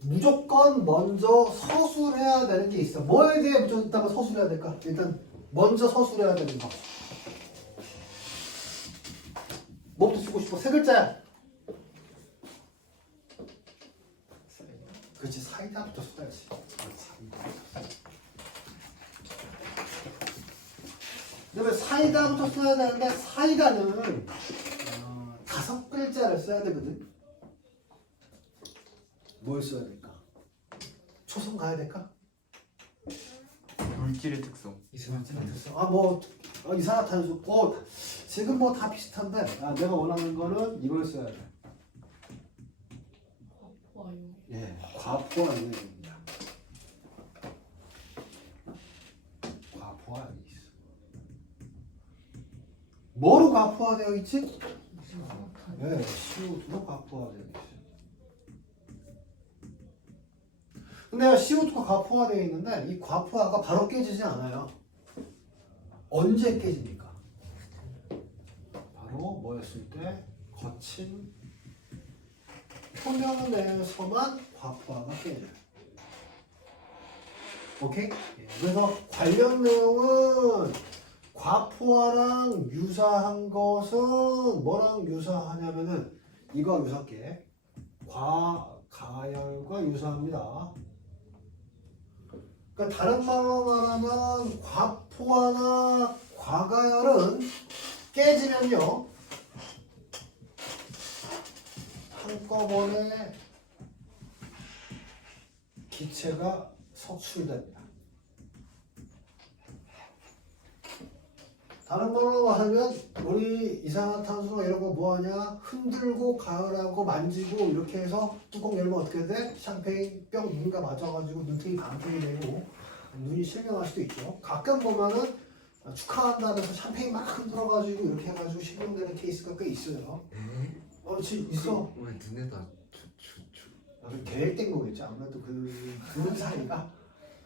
무조건 먼저 서술해야 되는 게 있어. 뭐에 대해 무조건 서술해야 될까? 일단 먼저 서술해야 되는 거. 뭐부터 쓰고 싶어? 세 글자야. 그렇지. 사이다부터 써야지. 그다음에 사이다부터 써야 되는데 사이다는 5글자를 써야 되거든. 뭘 써야 될까? 초성 가야 될까? 물질의 특성. 이승환 네. 됐어. 이산화탄소. 지금 뭐 다 비슷한데 내가 원하는 거는 이걸 써야 돼. 과포화요. 예, 과포화 유형입니다. 과포화 있어. 뭐로 과포화되어 있지? 네, CO2로 과포화되어 있어. 근데 CO2가 과포화되어 있는데 이 과포화가 바로 깨지지 않아요. 언제 깨집니까? 바로 뭐였을 때? 거친 표면 내에서만 과포화가 깨져요. 오케이? 예, 그래서 관련 내용은 과포화랑 유사한 것은 뭐랑 유사하냐면은 이거 유사할게. 과가열과 유사합니다. 그러니까 다른 말로 말하면 과포화나 과가열은 깨지면요 한꺼번에 기체가 석출됩니다. 다른 말로 말하면 우리 이산화탄소나 이런 거 뭐하냐? 흔들고 가열하고 만지고 이렇게 해서 뚜껑 열면 어떻게 돼? 샴페인 병 누군가 맞아가지고 눈탱이 반쪽이 되고 눈이 실명할 수도 있죠. 가끔 보면은 축하한다면서 샴페인 막 흔들어가지고 이렇게 해가지고 실명되는 케이스가 꽤 있어요. 지금 있어. 왜 눈에다 계획된 거겠죠. 아무래도 그런 사이가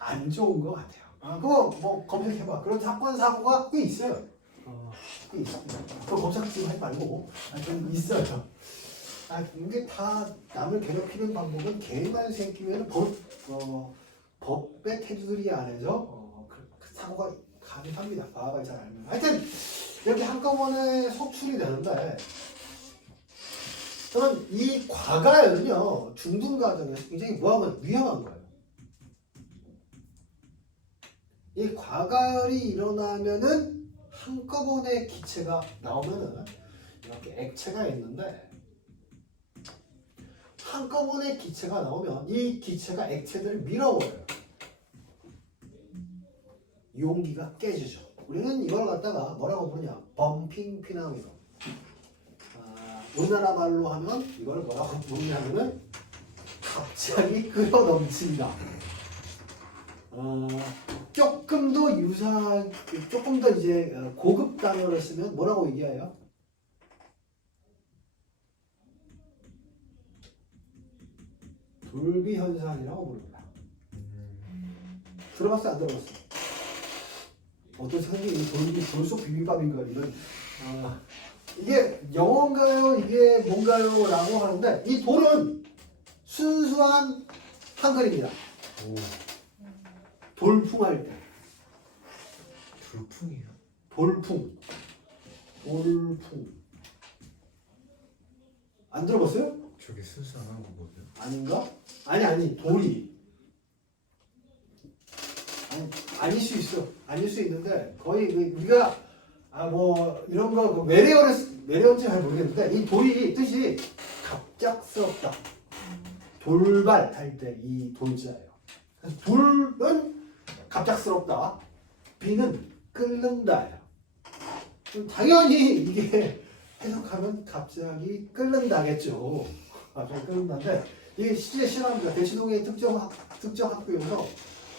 안 좋은 것 같아요. 그거 뭐 검색해봐. 그런 사건 사고가 꽤 있어요. 꽤 있습니다. 그거 검색 지금 하지 말고 좀 있어요. 이게 다 남을 괴롭히는 방법은 개인만 생기면 법의 테두리 안에서 그 사고가 가능합니다. 과학을 잘 알면. 하여튼 이렇게 한꺼번에 속출이 되는데 저는 이 과가열은요 중등 과정에서 굉장히 뭐하면 위험한 거예요. 이 과가열이 일어나면은 한꺼번에 기체가 나오면은 이렇게 액체가 있는데 한꺼번에 기체가 나오면 이 기체가 액체들을 밀어버려요. 용기가 깨지죠. 우리는 이걸 갖다가 뭐라고 부르냐? 범핑 피나미노. 우리나라 말로 하면 이걸 뭐라고 부르냐면은 갑자기 끓어 넘친다. 조금 더 조금 더 이제 고급 단어를 쓰면 뭐라고 얘기해요? 돌비 현상이라고 부릅니다. 들어봤어 안 들어봤어? 어떤 선생님이 돌속 비빔밥인가 이런 이게 영어인가요? 이게 뭔가요? 라고 하는데 이 돌은 순수한 한글입니다. 돌풍할 때. 돌풍이요? 돌풍. 안 들어봤어요? 저게 순수한 한국어예요? 아닌가? 아니 돌이. 아닐 수 있어. 아닐 수 있는데 거의 우리가 뭐 이런 거 외래어인지 잘 모르겠는데 이 돌이 뜻이 갑작스럽다. 돌발 할 때 이 돌자예요. 그래서 돌은 갑작스럽다. 비는 끓는다예요. 당연히 이게 해석하면 갑자기 끓는다겠죠. 갑자기 끓는다인데 이게 진짜 실화입니다. 대치동의 특정 학교에서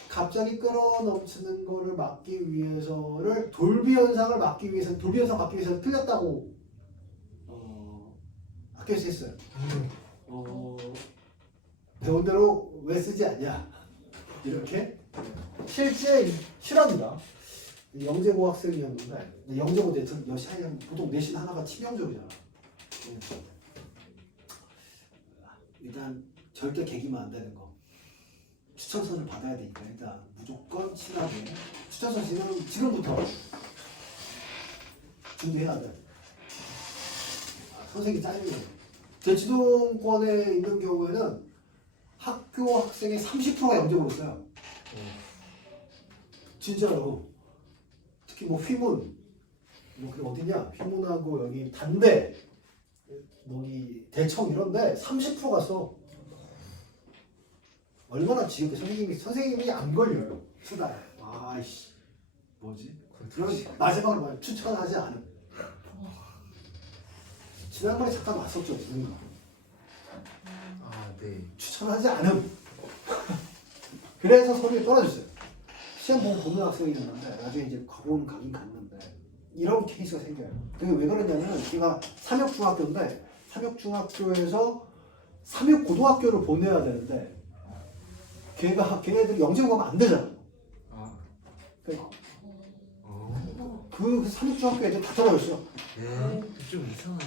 갑자기 끓어 넘치는 거를 막기 위해서를 돌비 현상을 막기 위해서 틀렸다고 학교에서 했어요. 배운 대로 왜 쓰지 않냐 이렇게 실제 실화입니다. 영재고학생이었는데 영재고 보통 내신 하나가 치명적이잖아. 일단 절대 개기면 안 되는 거. 추천서를 받아야 되니까 일단 무조건 친하게 추천서 지금부터 준비해야 돼. 선생님이 짜증내요. 대치동권에 있는 경우에는 학교 학생의 30%가 영재고를 써요. 진짜로. 특히 뭐 휘문, 뭐 어디냐? 휘문하고 여기 단대, 여기 대청 이런데 30%가 써. 얼마나 지옥에 선생님이 안 걸려요. 쓰다가. 아이씨. 뭐지? 그러면 마지막으로 말 추천하지 않음. 지난번에 잠깐 왔었죠, 우리가. 아, 네. 추천하지 않음. 그래서 서류에 떨어졌어요. 시험 보는 학생이 있는데 나중에 이제 가본 가긴 갔는데 이런 케이스가 생겨요. 그게 왜 그러냐면 걔가 삼역중학교인데 삼역중학교에서 삼역고등학교를 보내야 되는데 걔네들이 영재고 가면 안 되잖아. 아, 그러니까 어. 그 삼육중학교 애들 다 떨어졌어. 네. 좀 이상한.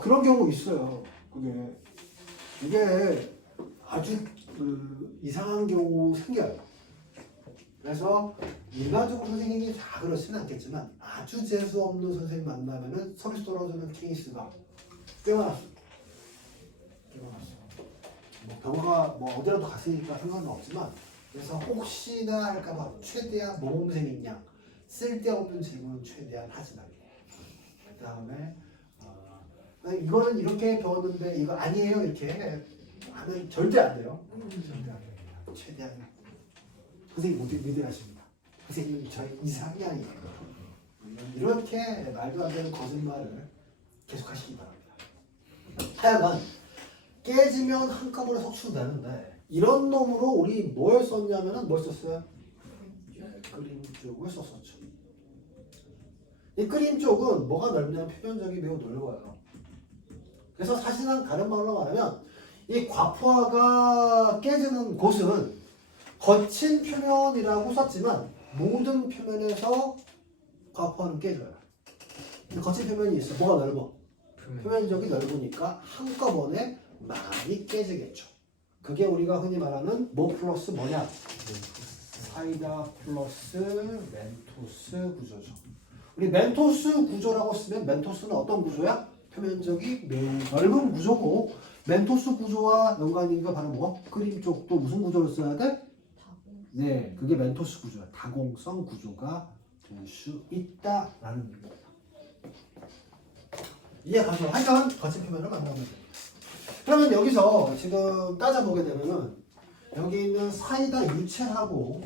그런 경우 있어요. 이게 아주 이상한 경우 생겨요. 그래서 일반적으로 선생님이 다 그렇지는 않겠지만 아주 재수 없는 선생님 만나면은 서류 떨어지는 케이스가 꽤 많았어요. 뭐 병원가 뭐 어디라도 갔으니까 상관은 없지만 그래서 혹시나 할까봐 최대한 모범생인 양 쓸데없는 질문은 최대한 하지 말게. 그 다음에 이거는 이렇게 배웠는데 이거 아니에요 이렇게 하면 절대 안 돼요. 절대 안 됩니다. 최대한 선생님 모두 믿으십니다. 선생님이 저희 이상향이에요. 이렇게 말도 안 되는 거짓말을 계속하시기 바랍니다. 하여간 깨지면 한꺼번에 석출되는데 이런 놈으로 우리 뭘 썼냐면은 뭘 썼어요? 그림 쪽을 썼었죠. 이 그림 쪽은 뭐가 넓냐면 표면적이 매우 넓어요. 그래서 사실은 다른 말로 말하면 이 과포화가 깨지는 곳은 거친 표면이라고 썼지만 모든 표면에서 과포화는 깨져요. 근데 거친 표면이 있어. 뭐가 넓어? 표면적이 넓으니까 한꺼번에 많이 깨지겠죠. 그게 우리가 흔히 말하는 뭐 플러스 뭐냐? 사이다 플러스 멘토스 구조죠. 우리 멘토스 구조라고 쓰면 멘토스는 어떤 구조야? 표면적이 매우 넓은 구조고 멘토스 구조와 연관이 있는 거 바로 뭐? 그림 쪽도 무슨 구조를 써야 돼? 네, 그게 멘토스 구조야. 다공성 구조가 될 수 있다라는 얘기입니다. 이해가죠? 하여간 거친 표면을 만나면 돼요. 그러면 여기서 지금 따져보게 되면은 여기 있는 사이다 유체하고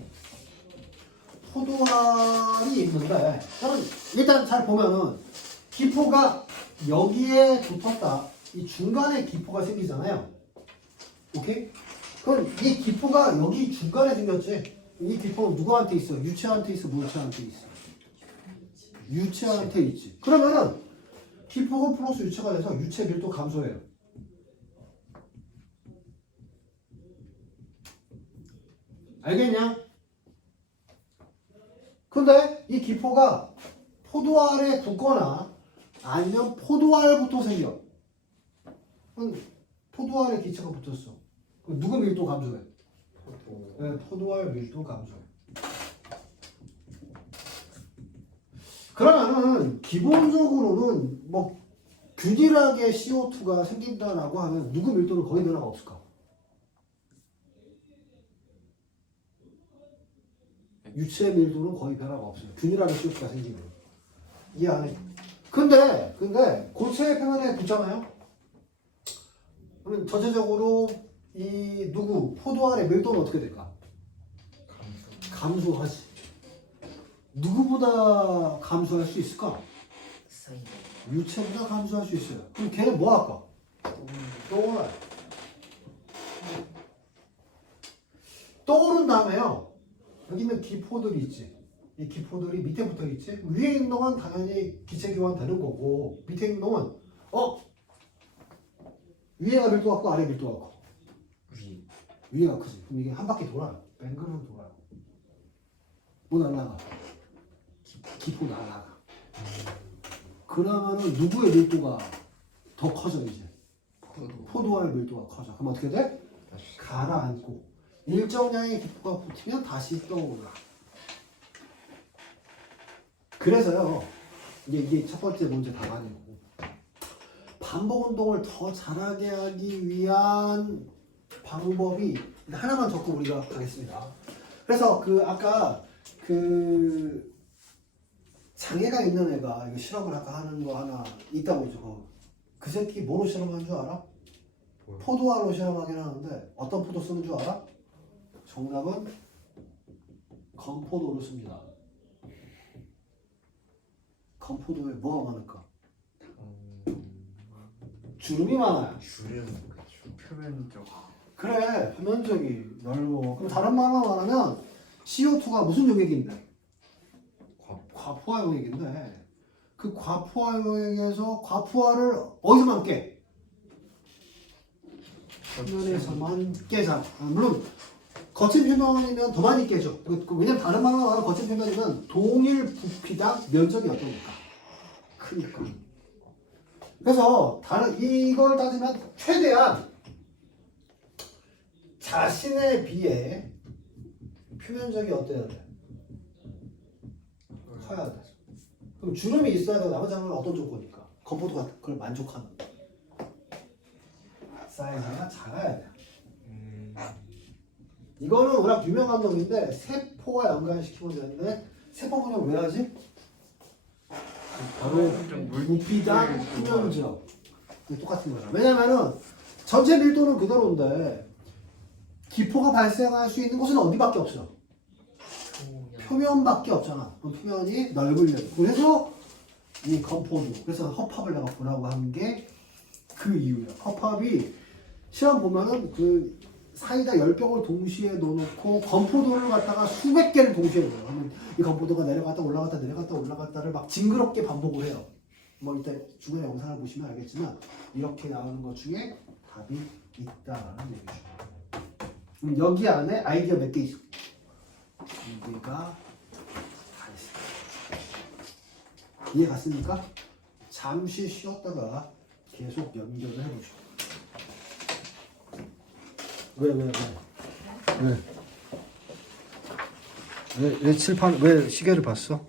포도알이 있는데 저는 일단 잘 보면은 기포가 여기에 붙었다. 이 중간에 기포가 생기잖아요. 오케이? 그럼 이 기포가 여기 중간에 생겼지. 이 기포는 누구한테 있어? 유체한테 있어? 물체한테 있어? 유체한테 있지. 그러면은 기포가 플러스 유체가 돼서 유체 밀도 감소해요. 알겠냐? 근데 이 기포가 포도알에 붙거나 아니면 포도알부터 생겨. 그럼 포도알에 기체가 붙었어. 그럼 누구 밀도 감소해? 네, 포도알 밀도 감소해. 그러면은 기본적으로는 뭐 균일하게 CO2가 생긴다라고 하면 누구 밀도는 거의 변화가 없을까? 유체 밀도는 거의 변화가 없어요. 균일하게 CO2가 생기면. 이해 안 해? 근데 고체 표면에 붙잖아요? 그러면 전체적으로 이 누구 포도알의 밀도는 어떻게 될까? 감소하지. 누구보다 감소할 수 있을까? 사이다. 유체보다 감소할 수 있어요. 그럼 걔는 뭐 할까? 떠올라요. 떠오른 다음에요. 여기 있는 기포들이 있지. 이 기포들이 밑에 붙어 있지. 위에 있는 놈은 당연히 기체 교환 되는 거고 밑에 있는 놈은 위에가 밀도가 크고 아래 밀도가 커. 위에가 크지. 그럼 이게 한 바퀴 돌아요. 뱅글로 돌아요. 뭐 날라가? 기포 날라가. 그러면은 누구의 밀도가 더 커져 이제? 포도알 밀도가 커져. 그럼 어떻게 돼? 가라앉고 일정량의 기포가 붙으면 다시 떠올라. 그래서요. 이게 첫 번째 문제 답안이고 반복 운동을 더 잘하게 하기 위한 방법이 하나만 적고 우리가 가겠습니다. 그래서 아까 장애가 있는 애가 이거 실험을 아까 하는 거 하나 있다고 했죠. 그 새끼 뭐로 실험한 줄 알아? 포도알로 실험하긴 하는데 어떤 포도 쓰는 줄 알아? 정답은 건포도로 씁니다. 건포도에 뭐가 많을까? 주름이 많아요. 주름 그쵸. 표면적. 그래, 표면적이 넓어. 그럼 다른 말로 말하면 CO2가 무슨 용액인데? 과포화 용액인데 그 과포화 용액에서 과포화를 어디서만 깨? 표면에서만 깨잖아. 물론 거친 표면이면 더 많이 깨죠. 왜냐면 다른 말로 말하면 거친 표면이면 동일 부피당 면적이 어떠니까? 크니까. 그래서 이걸 따지면 최대한 자신에 비해 표면적이 어때야 돼? 커야 돼. 그럼 주름이 있어야 되고 나머지 하나는 어떤 조건이니까? 건포도가 그걸 만족하는 사이즈가 작아야 돼. 이거는 워낙 유명한 놈인데 세포와 연관시키면 되는데 세포 분열 왜 하지? 바로 부피당 표면적 똑같은 거죠. 왜냐면은 전체 밀도는 그대로인데 기포가 발생할 수 있는 곳은 어디밖에 없어? 표면밖에 없잖아. 그럼 표면이 넓으려고. 그래서 이 건포도. 그래서 허팝을 내가 보라고 한 게 그 이유야. 허팝이 시험 보면은 그 사이다 10병을 동시에 넣어놓고 건포도를 갖다가 수백 개를 동시에 넣어요. 그러면 이 건포도가 내려갔다 올라갔다 내려갔다 올라갔다를 막 징그럽게 반복을 해요. 뭐 이따 중간에 영상을 보시면 알겠지만 이렇게 나오는 것 중에 답이 있다라는 얘기죠. 그럼 여기 안에 아이디어 몇 개 있어? 2개가 다 있어요. 이해 갔습니까? 잠시 쉬었다가 계속 연결을 해보죠. 왜 칠판 왜 시계를 봤어?